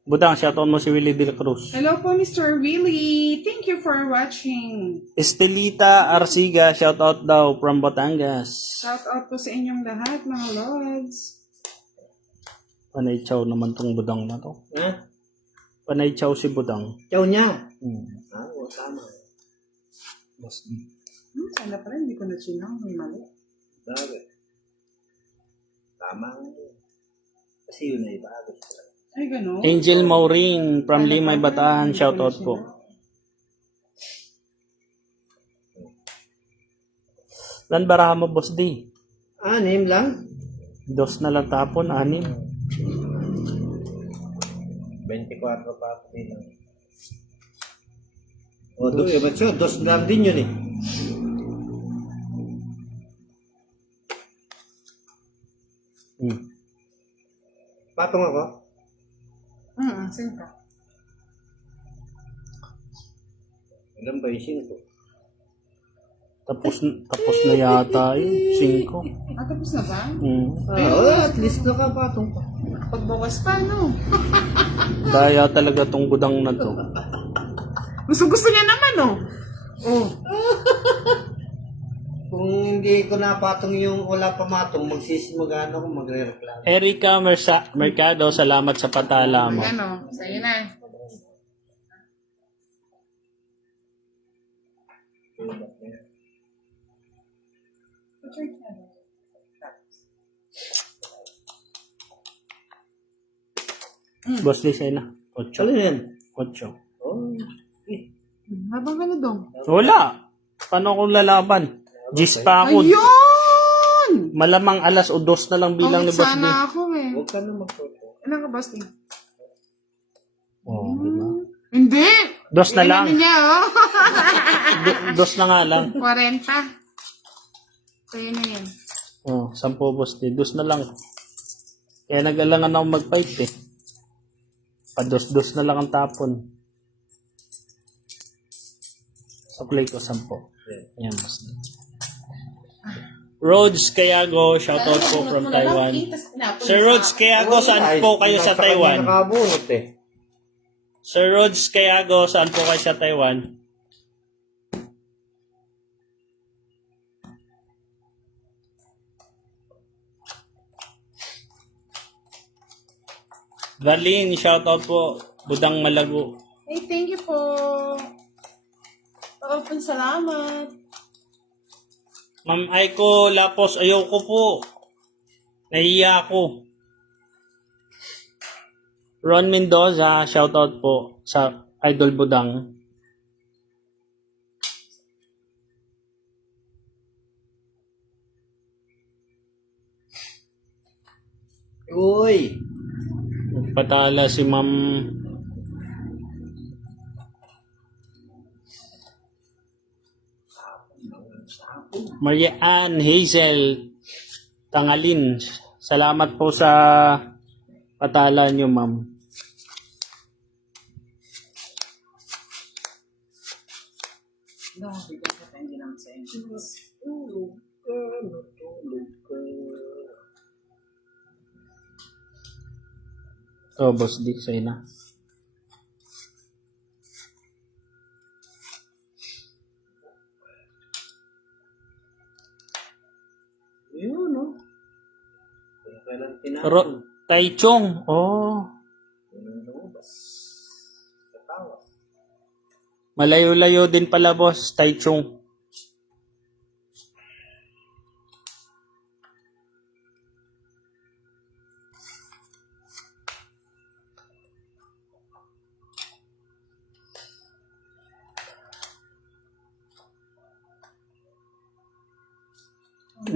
Budang, shoutout mo si Willie De La Cruz. Hello po, Mr. Willie. Thank you for watching. Estelita Arsiga, shoutout daw from Batangas. Shout out po sa inyong lahat, mga Lods. Panay chow naman tong Budang na to. Ha? Panay chow si Budang. Chow niya. Hmm. Tama. Boss D. Sana pala hindi ko na sinang. May mali. Bakit? Tama. Kasi yun ay bago. Ay, gano'n. Angel Mauring from Limay Bataan, shoutout po. Lan baraha mo, Boss D? 6 lang? 2 na lang tapon, 6. 24 pa ako din. O, doon. Ba't siya? 2 lang din yun eh. Patong ako? Sino ka? Ilan ba yung 5? Tapos na yata yun, 5. Tapos na ba? At least nakapatong pa. Pagbukas pa, no? Daya talaga tong Budang na to. Gusto niya naman, no? Oh. Kung hindi ko napatong yung wala pa matong, magsisimagano ko, magre-reklamo. Erika Mercado, salamat sa patala mo. Ano? Sa'yo na. Boss D, sa'yo na. 8. Ano yan? 8. Oh, Habang ano dong? Wala. Paano kung lalaban? Gis pa ako. Ayun! Malamang alas o 2 na lang bilang ni Boss D. Sana ako eh. huwag ka na magpapatong. Ilan ka, Boss D? Oh, diba? Hindi! 2 na lang. Ilan niya, oh? 2 na nga lang. 40. Sa'yo na yan. Oh, 10 Boss D. 2 na lang. Kaya nag-alangan ako mag-fight eh. Pa-2 na lang ang tapon. Sa play ko 10. Ayan, Boss D. Rhodes Kayago, shoutout po from Taiwan. Sir Rhodes Kayago, saan po kayo sa Taiwan? Nakabunot eh. Sir Rhodes Kayago, saan po kayo sa Taiwan? Darlene, shoutout po. Budang Malago. Hey, thank you po. Open, salamat. Ma'am Aiko Lapos, ayoko po. Nahiya ako. Ron Mendoza, shoutout po sa Idol Budang. Uy! Patala si Ma'am Maria Ann Hazel Tangalin. Salamat po sa patala nyo, ma'am. No, bigyan ka tayo hindi naman sa entrance. Tulog ka, natulog ka. Oh, Boss Dick, sa'yo na. Yun, no? Kaya kailan tinapon. Pero, Taichung. Oh, Yun ang lumabas. Katawa. malayo-layo din pala, Boss. Taichung.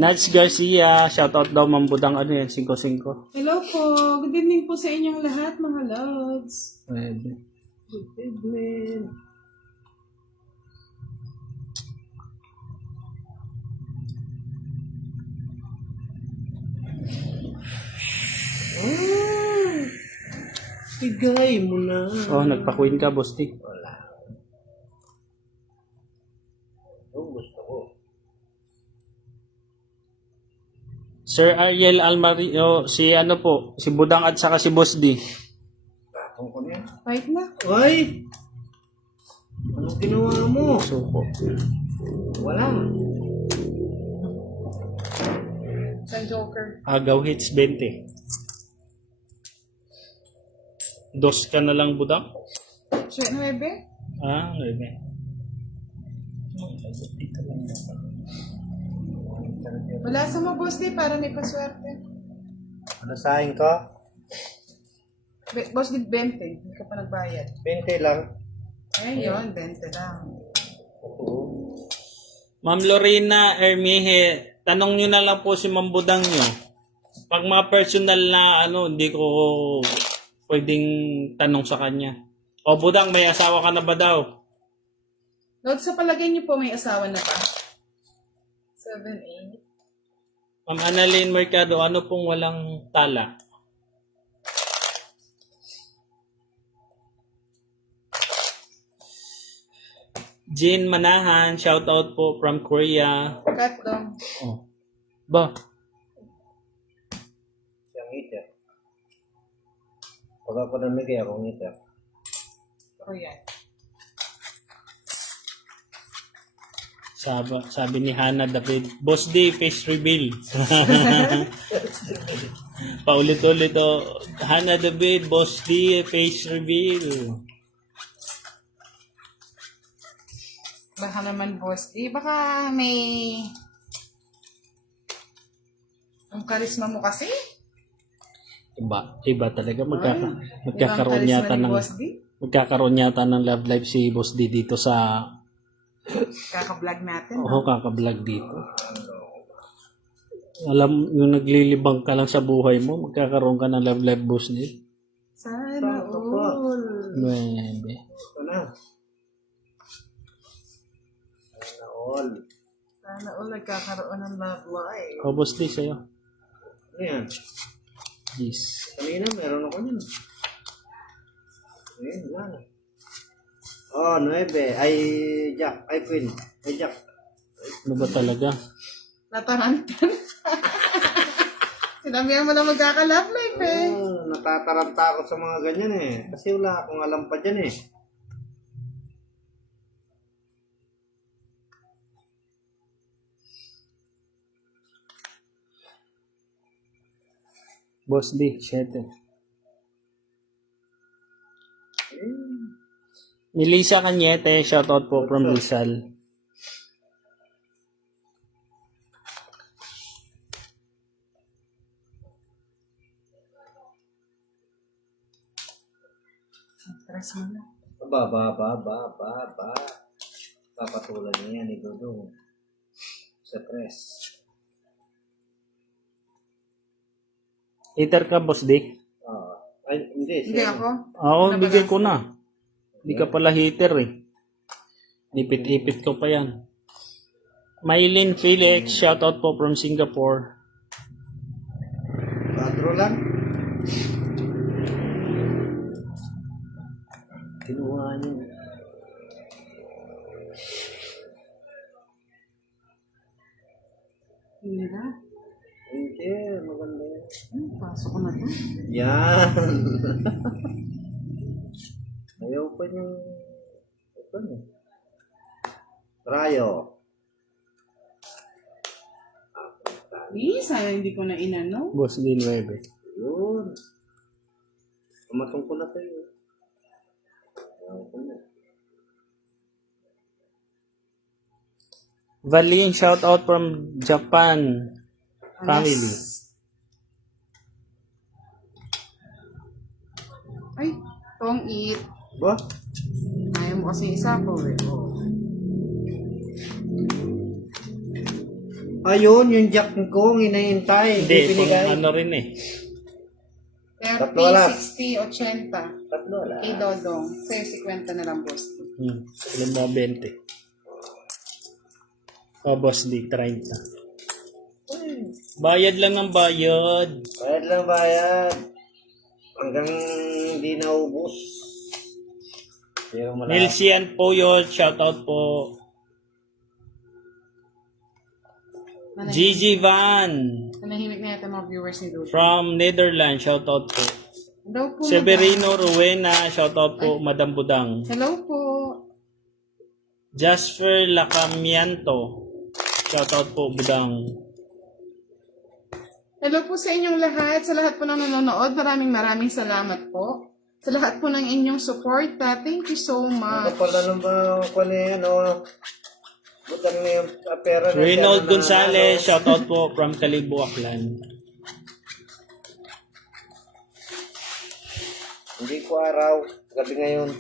Nats Garcia, shoutout daw Ma'am Budang, ano yan, 5-5. Hello po. Good evening po sa inyong lahat, mga lods. Good evening. Ah, bigay mo na. Oh, nagpa-queen ka, Boss Dick. Wala. Yung gusto ko. Sir Ariel Almario, si ano po, si Budang at saka si Boss D. Batong ko na yan. Fight na. Ay! Anong ginawa mo? Suko. Wala. Sa Joker. Agaw hits 20. Dos ka na lang, Budang? Shit, 9. Ah, 9. Wala sa mga boss di para may paswerte. Ano sahin ka? Boss di 20. Hindi ka pa nagbayad. 20 lang. Ayun, 20 lang. Oo. Ma'am Lorena Ermihe, tanong nyo na lang po si Ma'am Budang nyo. Pag mga personal na ano, hindi ko pwedeng tanong sa kanya. O Budang, may asawa ka na ba daw? Lord, sa palagay niyo po may asawa na ba? 7, 8. Ma'am Annalyn Mercado, ano pong walang tala? Jean Manahan, shoutout po from Korea. Cut down. Oh. Ba? Siyang heater. Pag ako namigay akong heater. Oh, yan. Sabi ni Hannah David, Boss D, face reveal. Paulit-ulit o. Hannah David, Boss D, face reveal. Baka naman boss di. Baka may... Ang karisma mo kasi. Iba talaga. Ibang Magkakaroon yata karisma ni ng boss di. magkakaroon yata ng love life si Boss D dito sa Kaka-vlog natin. kaka-vlog dito. Alam, yung naglilibang ka lang sa buhay mo, magkakaroon ka ng love life, Boss D. Sana Sakto po. all. Bebe. Ito na. Sana all. Sana all nagkakaroon ng love life. O, Boss D, sa'yo. Ano yan? Yes. Kanina meron ako yun. Ayun lang. Oh, 9. Ay, Jack. Ay, Queen. Ay, Jack. Ano ba talaga? Natarantan. Sinabihan mo na magkaka-love life eh. Oh, natataranta ako sa mga ganyan eh. Kasi wala akong alam pa dyan eh. Boss D, 7. Nilisa Cañete, shoutout po from Rizal. Stress mo na. Ba. Papatulan niya yan ni Dudong. Sa press. Hater ka, Boss Dick? Ay, hindi. Hindi ako. Oo, Ano ba bigay lang? ko na. Hindi ka pala hater eh. Ipit-ipit ko pa yan. Mylene Felix, shoutout po from Singapore. 4 lang. Kinuha niyo. Hindi na. Hindi, maganda yan. Pasok ko na to. Yan. Ayaw pa niyang... Ito na. Rayo. Sayang hindi ko na inano. Boss D 9. Yun. Pumatong ko na sa'yo. Ayaw ko na. Valin, shoutout from Japan. Family. Ay, tong eat. Ba? Ayaw mo kasi isa ko eh. Oh. Ayun, yung jack ko, ang inaintay. Hindi, Hindi pang pinigay. ano rin eh. 30, Tatlo lang. 60, 80. Tatlo lang. Kay Dodong. Sa'yo, 50 na lang, boss. Ilan mo 20? O, Boss D, 30. Bayad lang ng bayad. Bayad lang bayad. Hanggang hindi naubos. Pero malaki. Nilsian po yun, shoutout po. Gigi Van Nanahimik na yata mga viewers ni Dodong. from Netherlands, shoutout po. Hello po. Severino Rowena, shoutout po, Madam Budang. Hello po. Jasper Lacamianto, shoutout po, Budang. Hello po sa inyong lahat. Sa lahat po ng nanonood, maraming salamat po. Sa lahat po ng inyong support, thank you so Ano much. pala nung ba ko na yan, o? Butang na yung pera na Reynold siya na Gonzalez, nanalo. shoutout po from Kalibo, Aklan. Hindi ko araw. Gabi ngayon.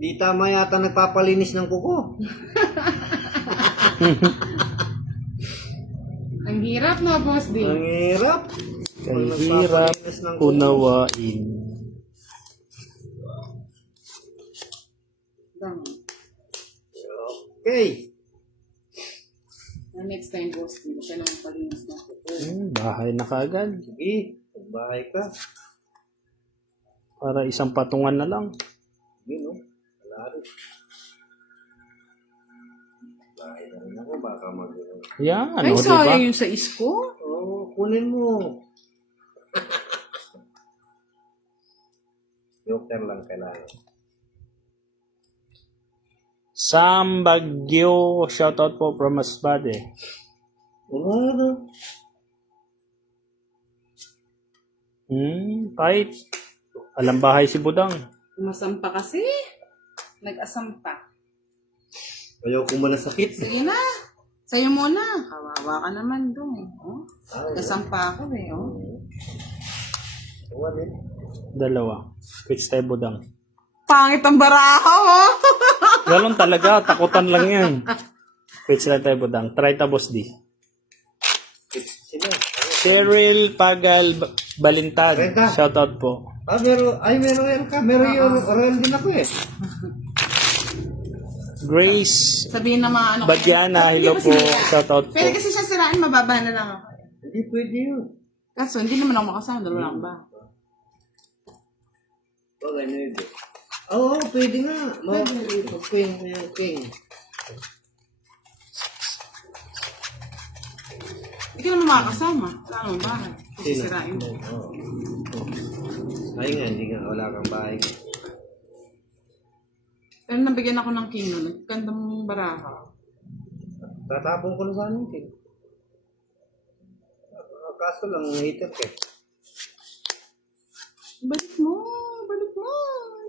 Di tama yata nagpapalinis ng kuko. Ang hirap na, boss D. Ang hirap. Kay hirap unawain. Okay. Next time, boss D. Huwag ka naman palinis na po. Bahay na kagad. Sige. Magbahay ka. Para isang patungan na lang. Sige, no? Wala rin. Bahay na rin ako. Baka Yan, Ay, o, diba? sayang yung sa isko. Oo, kunin mo. Joker lang kailangan. Sam Bagyo, shoutout po from Masbate. Ano? Kahit alam bahay si Budang. Masampa kasi. Nag-asampa. Ayaw ko manasakit. Sige na. Sa'yo muna. Kawawa ka naman doon. Oh. Nag-asampa ako eh. Oh. Wala. Dalawa. Quits tayo Budang. Pangit ang baraha oh. Galon talaga, takutan lang yan. Quits lang tayo Budang. Try ta, Boss D. Sino? Cheryl Pagal Balintad, Renta. shoutout po. Meron ka. Meron yung royal din ako eh. Grace Sabihin ng mga ano. Badyana, hello po, shoutout po. Pwede kasi siya sirain, mababa na lang ako. Hindi pwede yun. Kaso hindi naman ako makasama. Dalawa lang ba? Okay na yun. Oo, pwede nga. Queen. Hindi ka naman makakasama. Wala naman bahay. Kasi Sino? sirain mo. Oo. Ay nga, hindi nga. Wala kang bahay. Pero nabigyan ako ng kino. Nagkandang baraha. Tatapon ko na sana yun. kaso lang, hater ka. Balik mo. Balik mo.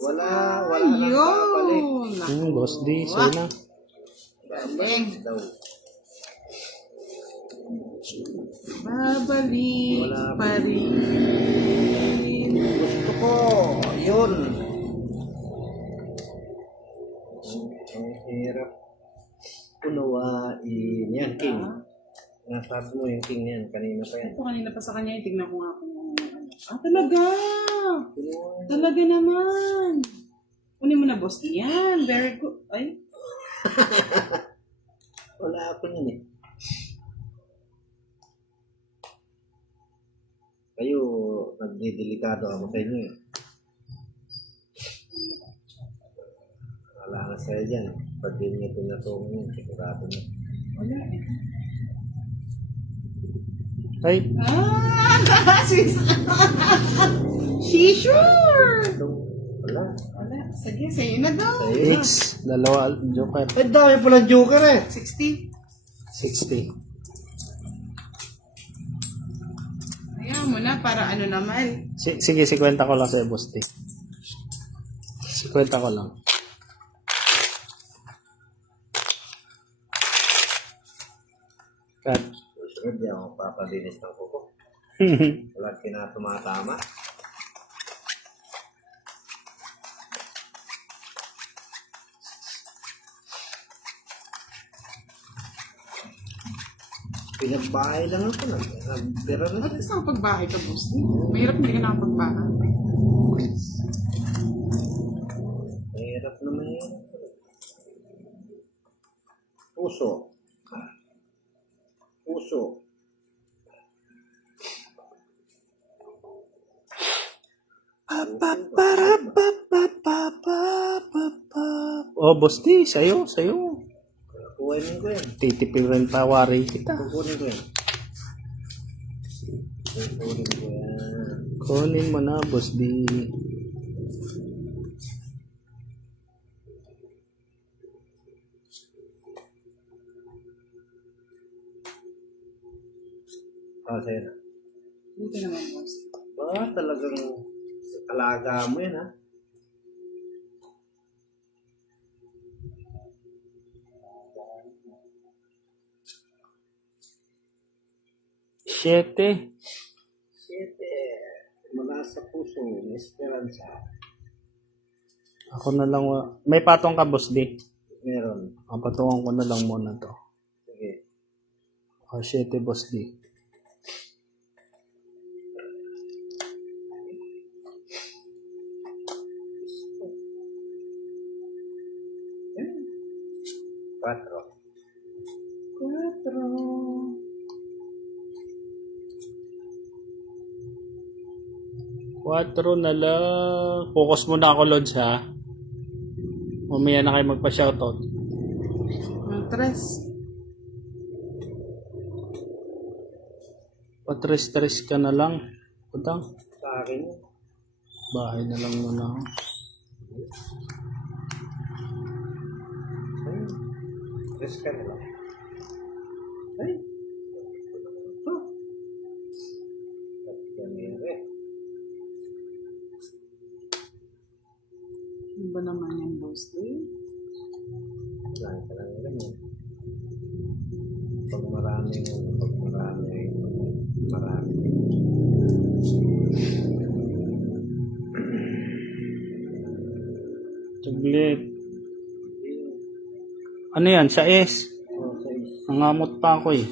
Wala nang babalik. Yun. Boss D, sa'yo na. Galing. Daw. Babalik Wala pa rin. Gusto ko, yun. Ang hirap unawain. Yan, King. Nasabi mo yung King yan. Kanina pa yan. Ito kanina pa sa kanya, tignan ko nga kung talaga. Unawain. Talaga naman. Kunin mo na, boss. Yan. Very good. Ay. Wala ako yun eh. Kayo, nagdidelikado ako sa inyo eh. Wala na sa'yo dyan. Pag di niyo pinatong yun, sigurado na. Wala eh. Ay, Sis. She sure. Wala. Wala. Sige, sa'yo na daw. Sa'yo na. X. Dalawa, joker. Ay, dami palang joker eh. 60. 60. Ayaw mo na para ano naman. Sige, 50 ko lang sa'yo, Boss D. 50 ko lang. Cut. Susunod, di ako papalinis ng kuko. Wala kinatumatama. Pinagbahay lang ako. Nagtira na At least nakapagbahay ka, boss. Mahirap hindi ka nakapagbahay. Mahirap naman yun. Puso. Puso. Oh, Boss D, sa'yo. Kukunin ko yan. Titipirin tawari kita. Kukunin ko yan. Kukunin ko yan. Kunin mo na, Boss D. Sa'yo na. Buti naman, boss. Talagang alaga mo yan, ha? Siyete. Mula sa puso, may esperanza. Ako na lang. May patong ka, Boss D. Meron. Patungan ko na lang muna to. Sige. Oh, 7, Boss D. Quatro. 4 na lang. Focus muna ako, Lods, ha? Mamaya na kayo magpa-shoutout. Tres. Patres-tres ka na lang. Putang. Sa akin, Bahay na lang muna ako. ay, tres ka na lang. Ay. Oh. At kanire. Ano ba naman yung boss? Saan ka lang ganyan. Pag marami. Saglit. Ano yan? Sa S? Oh, sa is. Nangamot pa ako eh.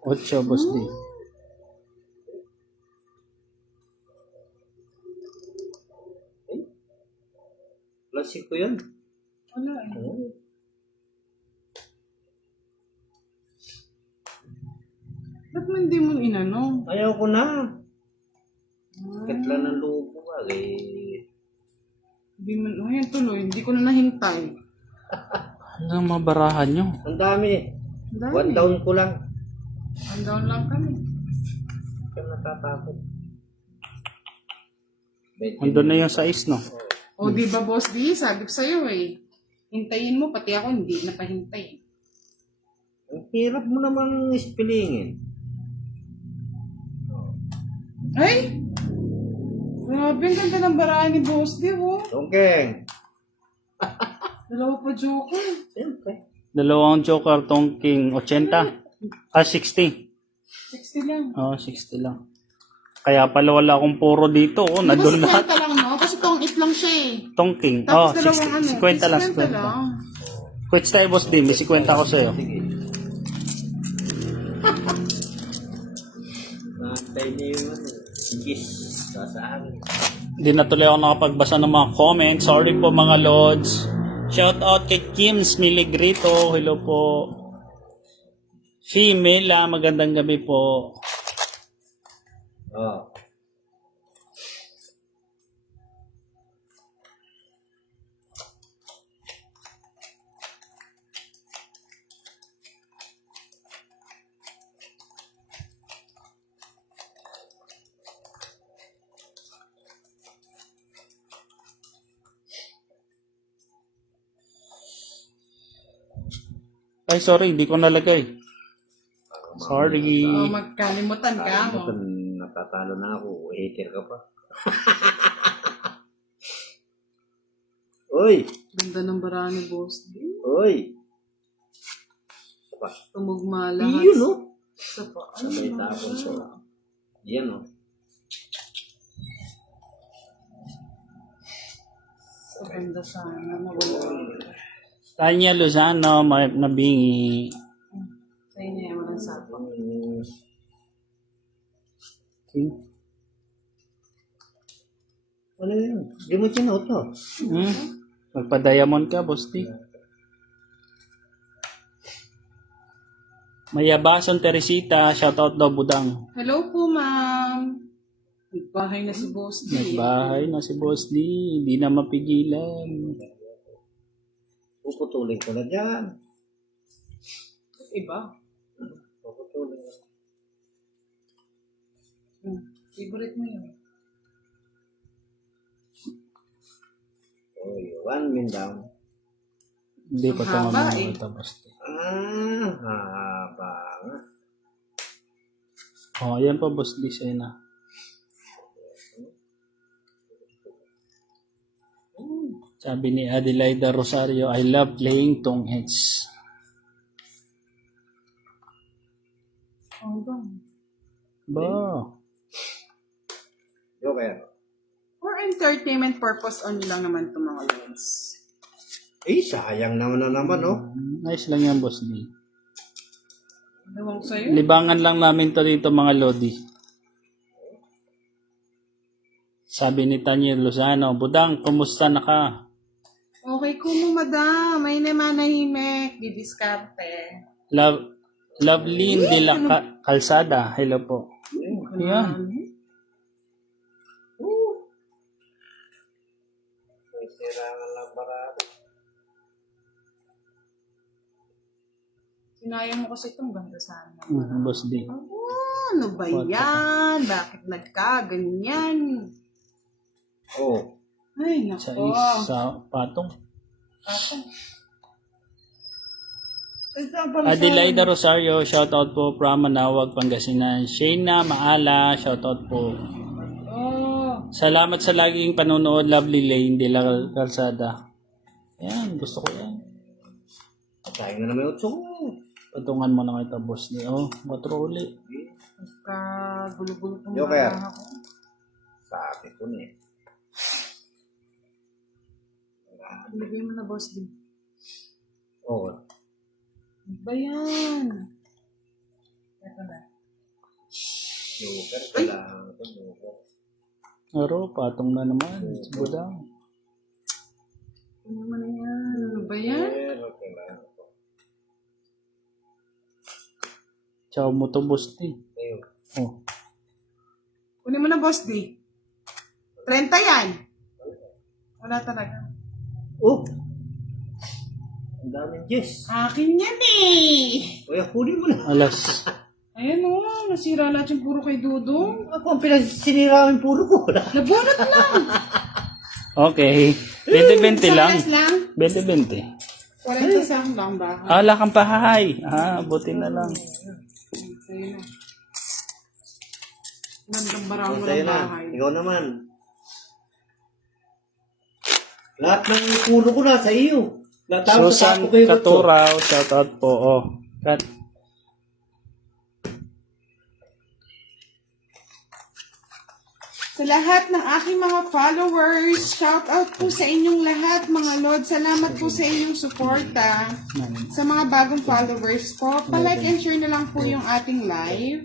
8, Boss D. Klasiko yan. Wala eh. Oh. Ba't man hindi mo inano? Ayaw ko na. Katla ng loob ko ba eh. Hindi man, ayun tuloy, hindi ko na nahintay. Ano mabarahan nyo? Ang dami. Ang dami. 1 down ko lang. Ang down lang kami. Kaya natatakot. Ando na yung 6, no? O di ba boss D, sabi ko sa'yo eh. Hintayin mo, pati ako hindi napahintay. Hirap mo namang spellingin. Ay! Grabe, ang ganda ng barahan ni Boss Di, oh. Tongkeng. Dalawa pa joker. Siyempre. Dalawang joker, Tongking 80. 60. 60 lang. 60 lang. Kaya pala wala akong puro dito. Nandun Diba lahat. 50 lang, no? Kasi tong it lang siya eh. Tongking. Tapos dalawang ano. 50 lang. 50 lang. Quits tayo, boss din. May 50 ako sa'yo. Sige. Nakantay niya yung kiss sa akin. Hindi na tuloy ako nakapagbasa ng mga comments. Sorry po mga lords. Shout out kay Kims Miligrito. Hello po. Female, magandang gabi po. Oh. Ay, sorry. Hindi ko nalagay. Sorry. Magkalimutan ka mo. Natatalo na ako. Hater ka pa. Uy! Ganda ng barahan ni Boss Di. Uy! Sapa. Tumugma lahat. Iyon, no? Sa pa. Sabay tapon ko. Yan, no? Sa ganda sana. Mawala. Tanya Lozano, nabingi. Sa inyo yung walang sapang. Okay. Ano yun? Di mo tinoto. Magpa-diamond ka, boss D. Mayabason Teresita, shoutout daw budang. Hello po, ma'am. Nagbahay na si Boss D. Nagbahay na si boss D, hindi na mapigilan. Puputulin ko na dyan. Iba. Puputulin ko. Favorite mo yun. Uy, 1 min down. Hindi pa ito Ang haba, eh. ito, boss D. Haba nga. Yan pa, boss D, sa'yo na. Sabi ni Adelaida Rosario, I love playing tongheads. Hanggang. Ba? Joker. For entertainment purpose only lang naman itong mga loans. Sayang naman na naman, no? Nice lang yan, boss D. Ewan ko sa'yo. Libangan lang namin to dito, mga lodi. Sabi ni Tanya Lozano, budang, kumusta na ka? Okay ko mo, madam. May naman nahimik. Didiskarte. Loveline de la Calzada. Hello po. Yan. May sirangan lang barato. Sinayang mo kasi itong ganda sana. Boss D. Ano ba yan? Bakit nagka-ganyan? Oh. Ay, Sa nako. isa patong. Patong. Adelaida Rosario, shoutout po from Manawag, Pangasinan. Shayna Maala, shoutout po. Oh. Salamat sa laging panonood, Lovely Lane de la Calzada. Yan, gusto ko yan. Patayin na naman yung utso ko. Patungan mo na kita, boss D. Matro uli. Gulo-gulo itong Joker. baraha ko. Sabi ko na eh. Ilagay mo na, Boss D. Oo. Ano ba yan? Ito na. Joker ka lang. Joker. Aro, patong na naman. Budang. Ano naman yan? Ano ba yan? Okay lang. Ciao mo to, boss D. Ayun. Oh. Kunin mo na, Boss D. 30 yan. Wala talaga. Oh! Ang daming Jess. Akin yan eh. Kuya, kunin mo na. Alas. Ayan o, nasira lahat yung puro kay Dudong. Ako ang pinagsiniramin puro ko. Nabunot lang. Okay. 20-20 lang. Isang beses lang. 20-20. 40 lang ba? Wala kang bahay. Buti na lang. Sa'yo na. Gandang barang mo Sa'yo ng na. bahay. Ikaw naman. Lahat ng puno ko nasa iyo. Tapos Susan ako kayo ito. Katuraw, shout out po. Sa lahat ng aking mga followers, shout out po sa inyong lahat mga Lord. Salamat po sa inyong suporta. Sa mga bagong followers po, palike and share na lang po yung ating live.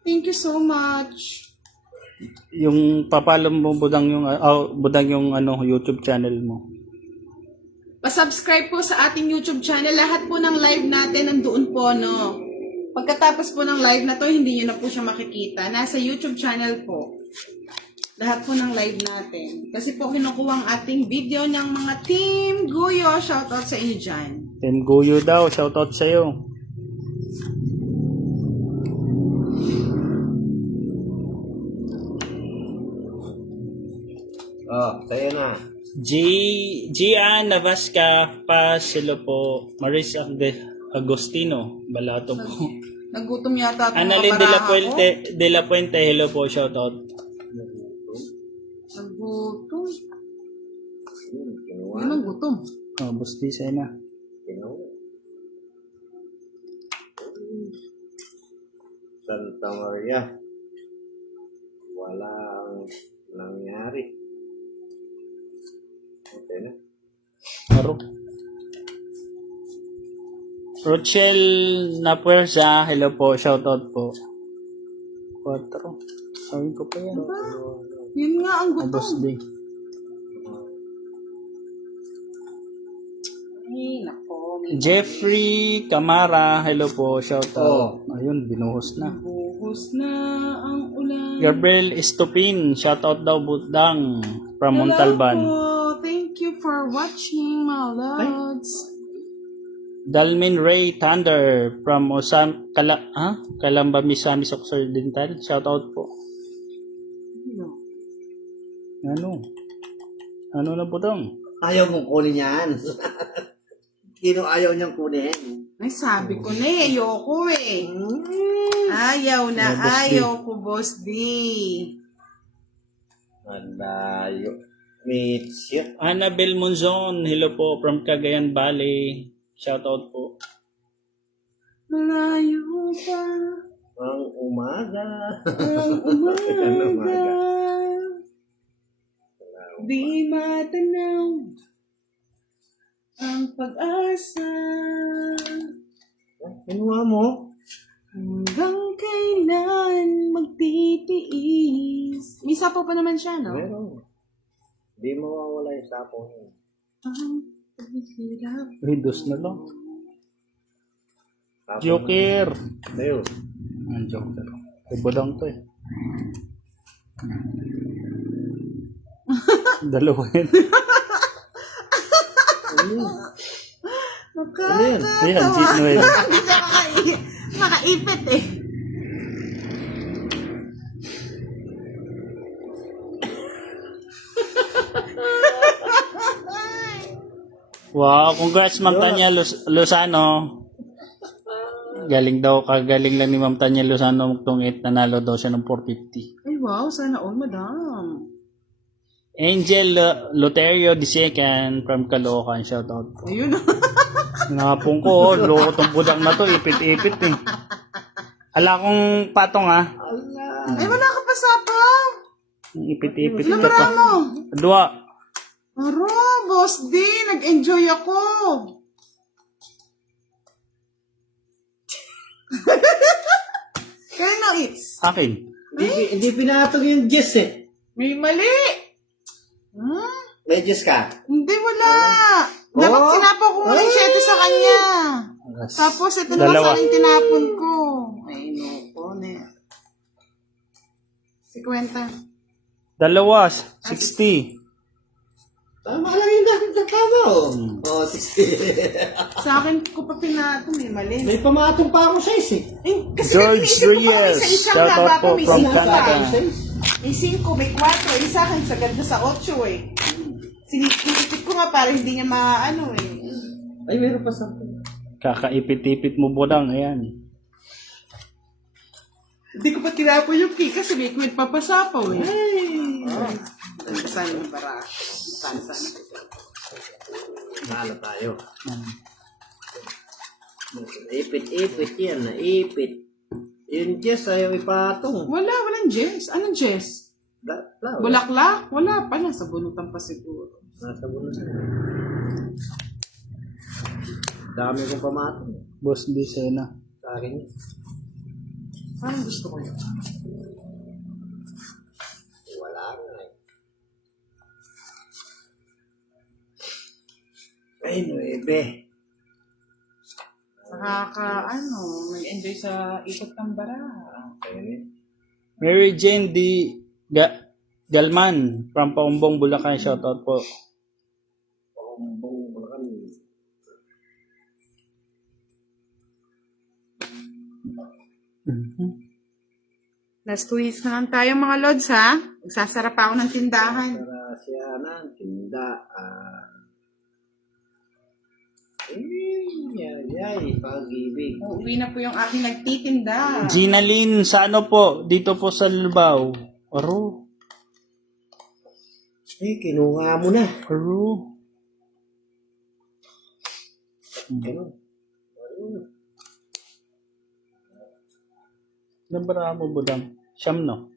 Thank you so much. Yung papalo mo budang yung YouTube channel mo. Pa-subscribe po sa ating YouTube channel. Lahat po ng live natin nandoon po, no? Pagkatapos po ng live na to, hindi nyo na po siya makikita. Nasa YouTube channel po. Lahat po ng live natin. Kasi po kinukuha ang ating video ng mga Team Guyo. Shoutout sa inyo dyan. Team Guyo daw, shout out sa'yo. Sa'yo na. Gian Navasca Pasilo po. Maris Agostino Balato po. Nagutom yata itong Annalyn de la Puente, hello po, shout out. Nagutom. Kinuha. Yun ang gutom. Busti sa'yo na. Kinuha. Santa Maria. Walang nangyari. Okay na. Rochelle Napuerza, hello po, shout out po. 4. Sabi ko pa yan. Yun nga ang Boss gutom. Day. Ay, nako. Jeffrey Camara, hello po, shout out. Ayun, binuhos na. Buhos na ang ulan. Gabriel Estupin, shout out daw budang from Montalban. Hello po. Thank you for watching, my loves. Dalmin Ray Thunder from Calamba, Misamis Occidental, shout out po. Ano na budang? Ayaw mong kunin yan. Sino ayaw niyang kunin? Ay, sabi ko na eh. Ayoko eh. Ayaw na. Boss D. Ayaw ko, Boss D. Malayo. Mitya. Annabel Monzon, hello po from Cagayan Valley, shout out po. Malayo pa. Ang umaga. Ang umaga. Di matanaw ang pag-asa. Kinuha mo? Hanggang kailan magtitiis. May sapo pa naman siya, no? Meron. Di mawawala yung sapo niya. Ang paghihirap. Redos na lang. Sapo Joker. na. Ayun. Ang Joker. Budang to eh. Dalawa yun. Ano yan? Ayan, Jeep Noel. Hindi siya makaipit eh. Wow, congrats Ma'am Tanya Lozano. Galing lang ni Ma'am Tanya Lozano magtungit, nanalo daw siya ng 450. Ay wow, sana all, madam. Angel Loterio II from Caloocan, shout out po. Ayun. Napong ko, loko tong budang na to, ipit-ipit eh. Ala kong patong ha. Ay, wala ka pa sapaw. Ipit-ipit Ilang ka pa. gramo? 2. Aro, Boss D, nag-enjoy ako. Kaya na it's. Akin. Hindi pinatog yung Jess eh. May mali. Hmm? May Jess ka? Hindi, wala. Dapat Oh. sinapaw ko muna yung 7 sa kanya. Tapos ito naman Dalawa. sana yung tinapon ko. Ay, no, ne. 50. 60. Tama lang yung dahil sa tama oh. 60. Sa akin ko pa pinatong, may mali. May pamatong pa ako sa eh. Kasi George naisip ko pa kami Reyes, sa isang shout out haba po ko, may from 5 Canada. May 5, may 4. Isa akin sa ganda sa 8 eh. Sinipit ko nga para hindi niya maano eh. Ay, meron pa sa... Kakaipit-ipit mo budang, ayan. Hindi ko pa tinapon yung cake kasi may kwit papasapaw eh. Ay! Saan yung bara? Saan? Nalo tayo. Ipit-ipit yan, naipit. Yung Jess, ayaw ipatong. Walang Jess. Anong Jess? Flower. Bulaklak? Wala pa. Nasa bunutan pa siguro. Nasa bulan. Dami kong pamatong. Boss D, sa'yo na. Sa akin yun. Parang gusto ko yun. Wala nga eh. Ay, 9. May enjoy sa ikot ng bara. Ayun eh. Mary Jane D. Galman from Paumbong, Bulacan. Shoutout po. Pakumbong Bulacan. Last 2 weeks na lang tayo mga lods ha. Magsasara pa ako ng tindahan. Para siya na, tinda. Pag-ibig. Uuwi na po yung aking nagtitinda. Gina Lynn, sa ano po? Dito po sa Lubao. Aro. Kinuha mo na. Aro. Ganun. Nabara mo budang. Siyam no?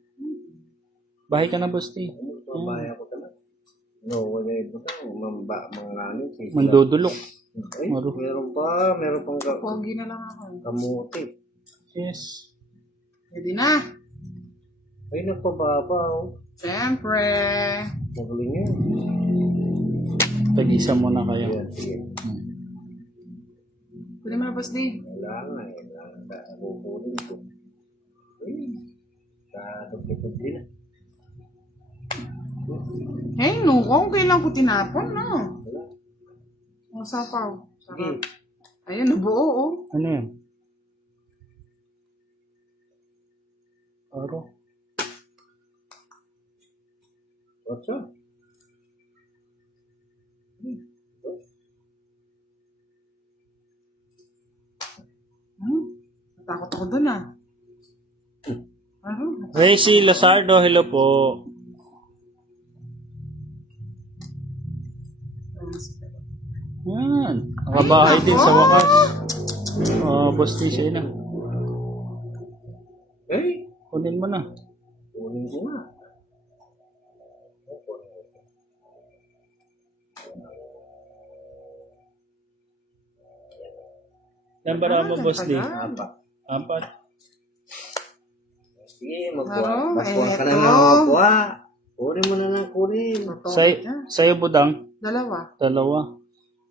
Bahay ka na, boss D. Mabaya ko talaga. No, wala ito na. Mga ano. Mandudulok. Ay, meron pa. Meron pang Pogi na lang ako. kamuti. Yes. Pwede na. Ay, nagpababa oh. Siyempre. Magaling yun. Tag-isa mo na kayo. Ayan, sige. Pwede mo na boss D. Wala nga eh. Nakukunin ko. Ay, kadugli-dugli na. Hey, no. Kung kailan ko tinapon, no? Wala. Ang sapaw. Sige. Ayun, nabuo, oh. Ano yan? Aro. What's up? Natakot ako dun, ah. Ano? Racy Lazardo, hello po. Yan. Nakabahay din sa wakas. Boss D, sa'yo na. Eh, Kunin mo na. kunin ko nga. Nambara mo, boss D. Apat. 4. Sige, Aro, magkuha ka na eto. ng magkuha. Kunin mo na lang, kunin. Sa'yo, budang. 2. 2.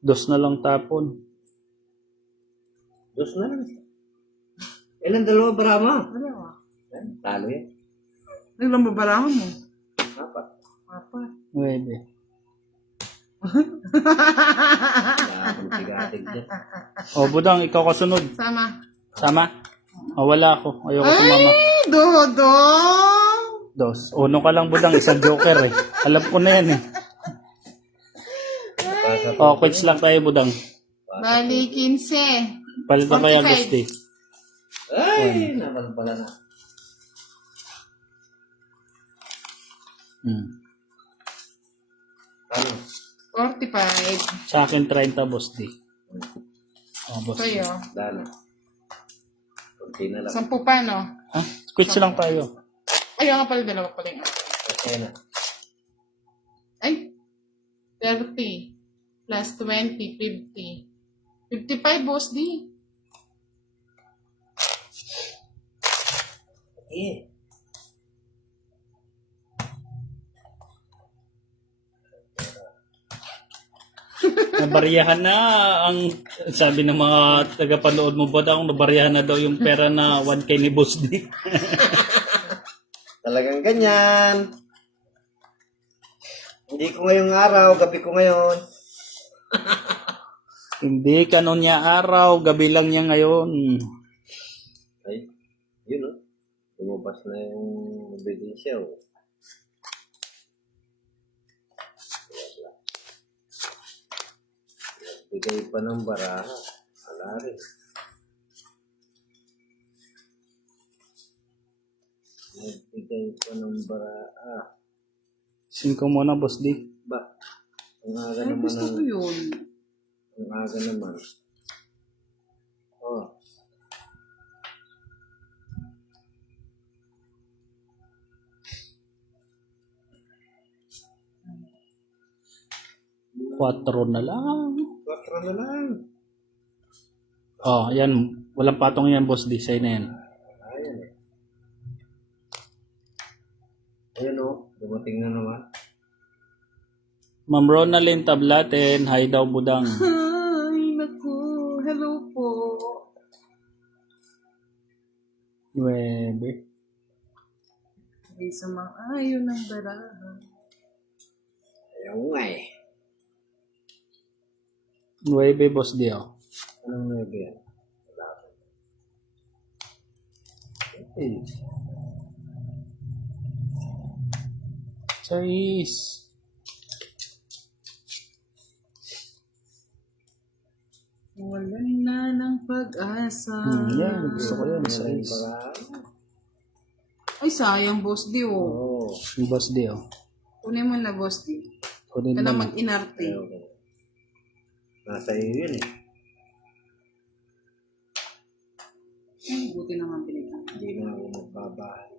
2 na lang tapon. Dos na lang. Ilan dalawa barama? 2. Talo yan. Ilang babarahan mo? Apat. 4. 9. Wala akong tigatig dyan. Budang, ikaw kasunod. Sama. Sama? Wala ako. Ayoko sumama. Ay, Dodo! 2. Uno ka lang, budang. Isang joker eh. Alam ko na yan eh. Quits lang tayo, budang. Bali, 15. Palitan kaya, 45. boss D. Ay, naman pala na. Ano? 45. Sa akin, 30, boss D. Boss D. Sa'yo. Dala. Kunti na lang. 10 pa, no? Ha? Quits lang tayo. Ayaw nga pala, dalawa pala yung Okay na. Ay, 30 plus 20, 50. 55, boss D. Eh. Nabariyahan na ang sabi ng mga tagapanood mo ba daw nabariyahan na daw yung pera na 1K ni Boss D. Talagang ganyan. Hindi ko ngayong araw, gabi ko ngayon. Hindi kanon niya araw, gabi lang niya ngayon. Ay, yun o. Lumabas na yung ebidensya o. Nagbigay pa ng baraha. Wala rin. Nagbigay pa ng baraha. 5 muna, Boss D. Ba? Ang aga Ay, naman gusto ko yun. Ang aga naman. Oh. Quattro na lang. 4 na lang. Oh, yan. Walang patong yan, Boss D. Sa'yo na yan. Ayan eh. Ayan o. Dumating na naman. Ma'am Ronalyn Tablaten. Hi daw, Budang. Ay, naku. Hello po. 9. Ay, sa mga ayaw ng baraha. Ayaw nga eh. 9, Boss D. Oh. Anong 9 yan? Wala ko. Eh. 6. Walan na ng pag-asa. Yan. Gusto ko yan. 6. Ay, sayang, Boss D, oh. Oo. Yung Boss D. Oh. Kunin mo na, Boss D. Kunin Ka na mo. mag-inarte. Ayaw ko. Nasa iyo yun eh. Ay, buti naman pinigyan. Hindi na ako magbabahay.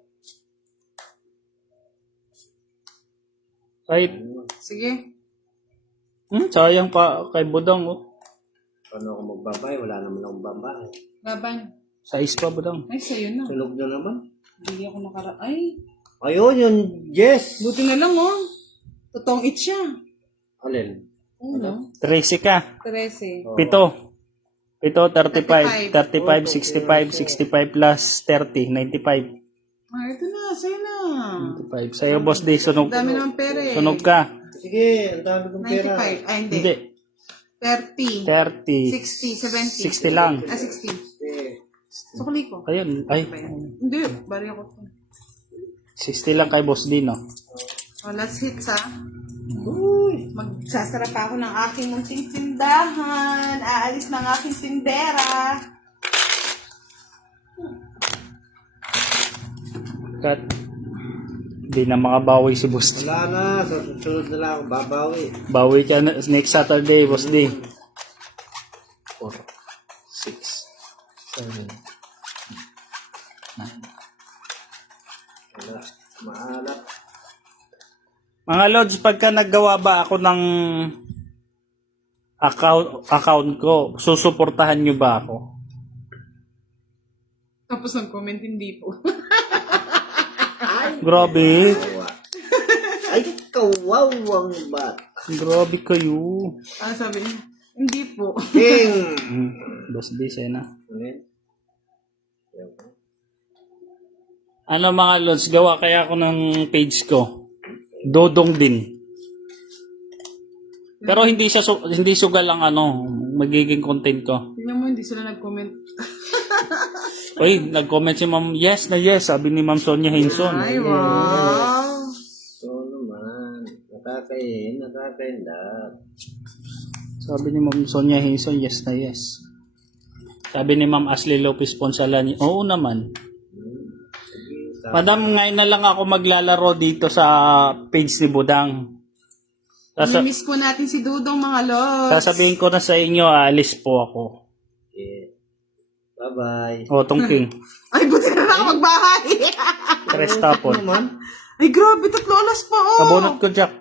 Kahit, Sige. sayang pa kay Budang. Oh. Paano ako magbabahay? Wala naman akong babahay. Laban. 6 pa, Budang. Ay, sa'yo na. Sunog na naman. Hindi ako Ay, Ayun, yun. Yes! buti na lang, oh. Totoong it siya. Alin? Ano? 13 ka. 13. 7. 35. 35, 65, 65 plus 30, 95. Ah, ito na. Sa'yo na. 95. Sa'yo, Boss D, sunog. Dami naman pera eh. Sunog ka. Sige, ang dami kong pera. 95. Ay, hindi. Hindi. 30. 30. 60, 70. 60 lang. Ah, 60. Eh, Sukli ko. Ayun. Ay, Hindi, bari ako to. 60 lang kay Boss D, no? Oh, last hits ha. uy! Magsasara pa ako ng aking munting tindahan. Aalis ng aking tindera. Kat. Hindi na makabawi si Boss D. Wala na. Sa susunod na lang ako babawi. Bawi ka na next Saturday, Boss D. 4, 6, 7, 9. Wala. Maalap. Mga Lods, pagka naggawa ba ako ng account ko, susuportahan nyo ba ako? Tapos nag-comment, hindi po. Grabe. Ay, kawawang bat. Grabe kayo. Ano sabi niya? Hindi po. King! Boss D, Sena. Ayan. Ano mga Lods, gawa kaya ako ng page ko. Dodong din. Pero hindi siya hindi sugal ang magiging content ko. Tingnan mo, hindi sila nag-comment. Uy, nag-comment si Ma'am, yes na yes, sabi ni Ma'am Sonia Hinson. Ay, wow. So naman. Nakakain lahat. Sabi ni Ma'am Sonia Hinson, yes na yes. Sabi ni Ma'am Ashley Lopez Ponsalani, oo naman. Madam, ngayon na lang ako maglalaro dito sa page ni Budang. Namiss po natin si Dudong, mga lods. Sasabihin ko na sa inyo, aalis po ako. Yeah. Bye-bye. O, King. Ay, buti na lang ako magbahay. Tres tapon. Naman. Ay, grabe, 3 oras pa, oh. Abonot ko, Jack.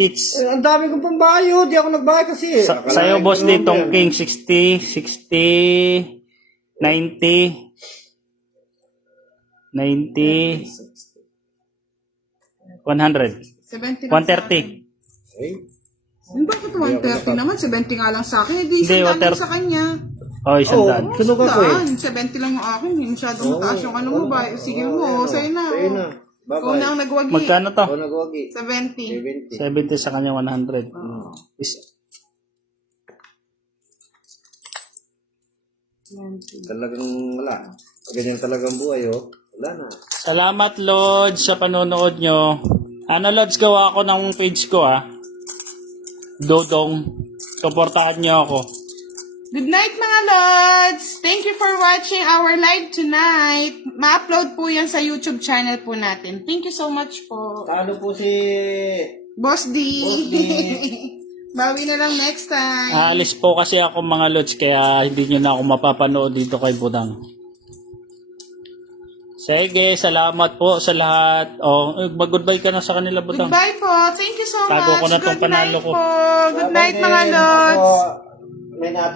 It's Ang dami kong pambayo. Di ako nagbayad kasi. sa'yo, boss, ditong King 60, 60, 90, 90, 100, 70 lang 130. Eh, Bakit 130 naman? 70 nga lang sa akin. Hindi, Hindi, 130 sa kanya. Oh, isang daan. sunog ako eh. 70 lang yung akin. Hindi masyadong mataas yung ano mo ba? Sige mo, sa'yo na. Sa'yo na. Ikaw na Bye-bye. ang nagwagi. Magkano to? Ako nagwagi. 70. 70. 70 sa kanya, 100. Talagang wala. Ganyan talagang buhay, oh. Wala na. Salamat, Lods, sa panonood nyo. Ano, Lods, gawa ako ng page ko, Dodong Suportahan niyo ako. Good night mga Lods! Thank you for watching our live tonight. Ma-upload po yan sa YouTube channel po natin. Thank you so much po. Talo po si... Boss D. Boss D. Bawi na lang next time. Aalis po kasi ako mga lods, kaya hindi nyo na ako mapapanood dito kay Budang. Sige, salamat po sa lahat. Mag-goodbye ka na sa kanila, Budang. Goodbye po. Thank you so Tago much. ko na tong Good night panalo ko. po. Good night Bye-bye mga din. Lods. Ako, may natin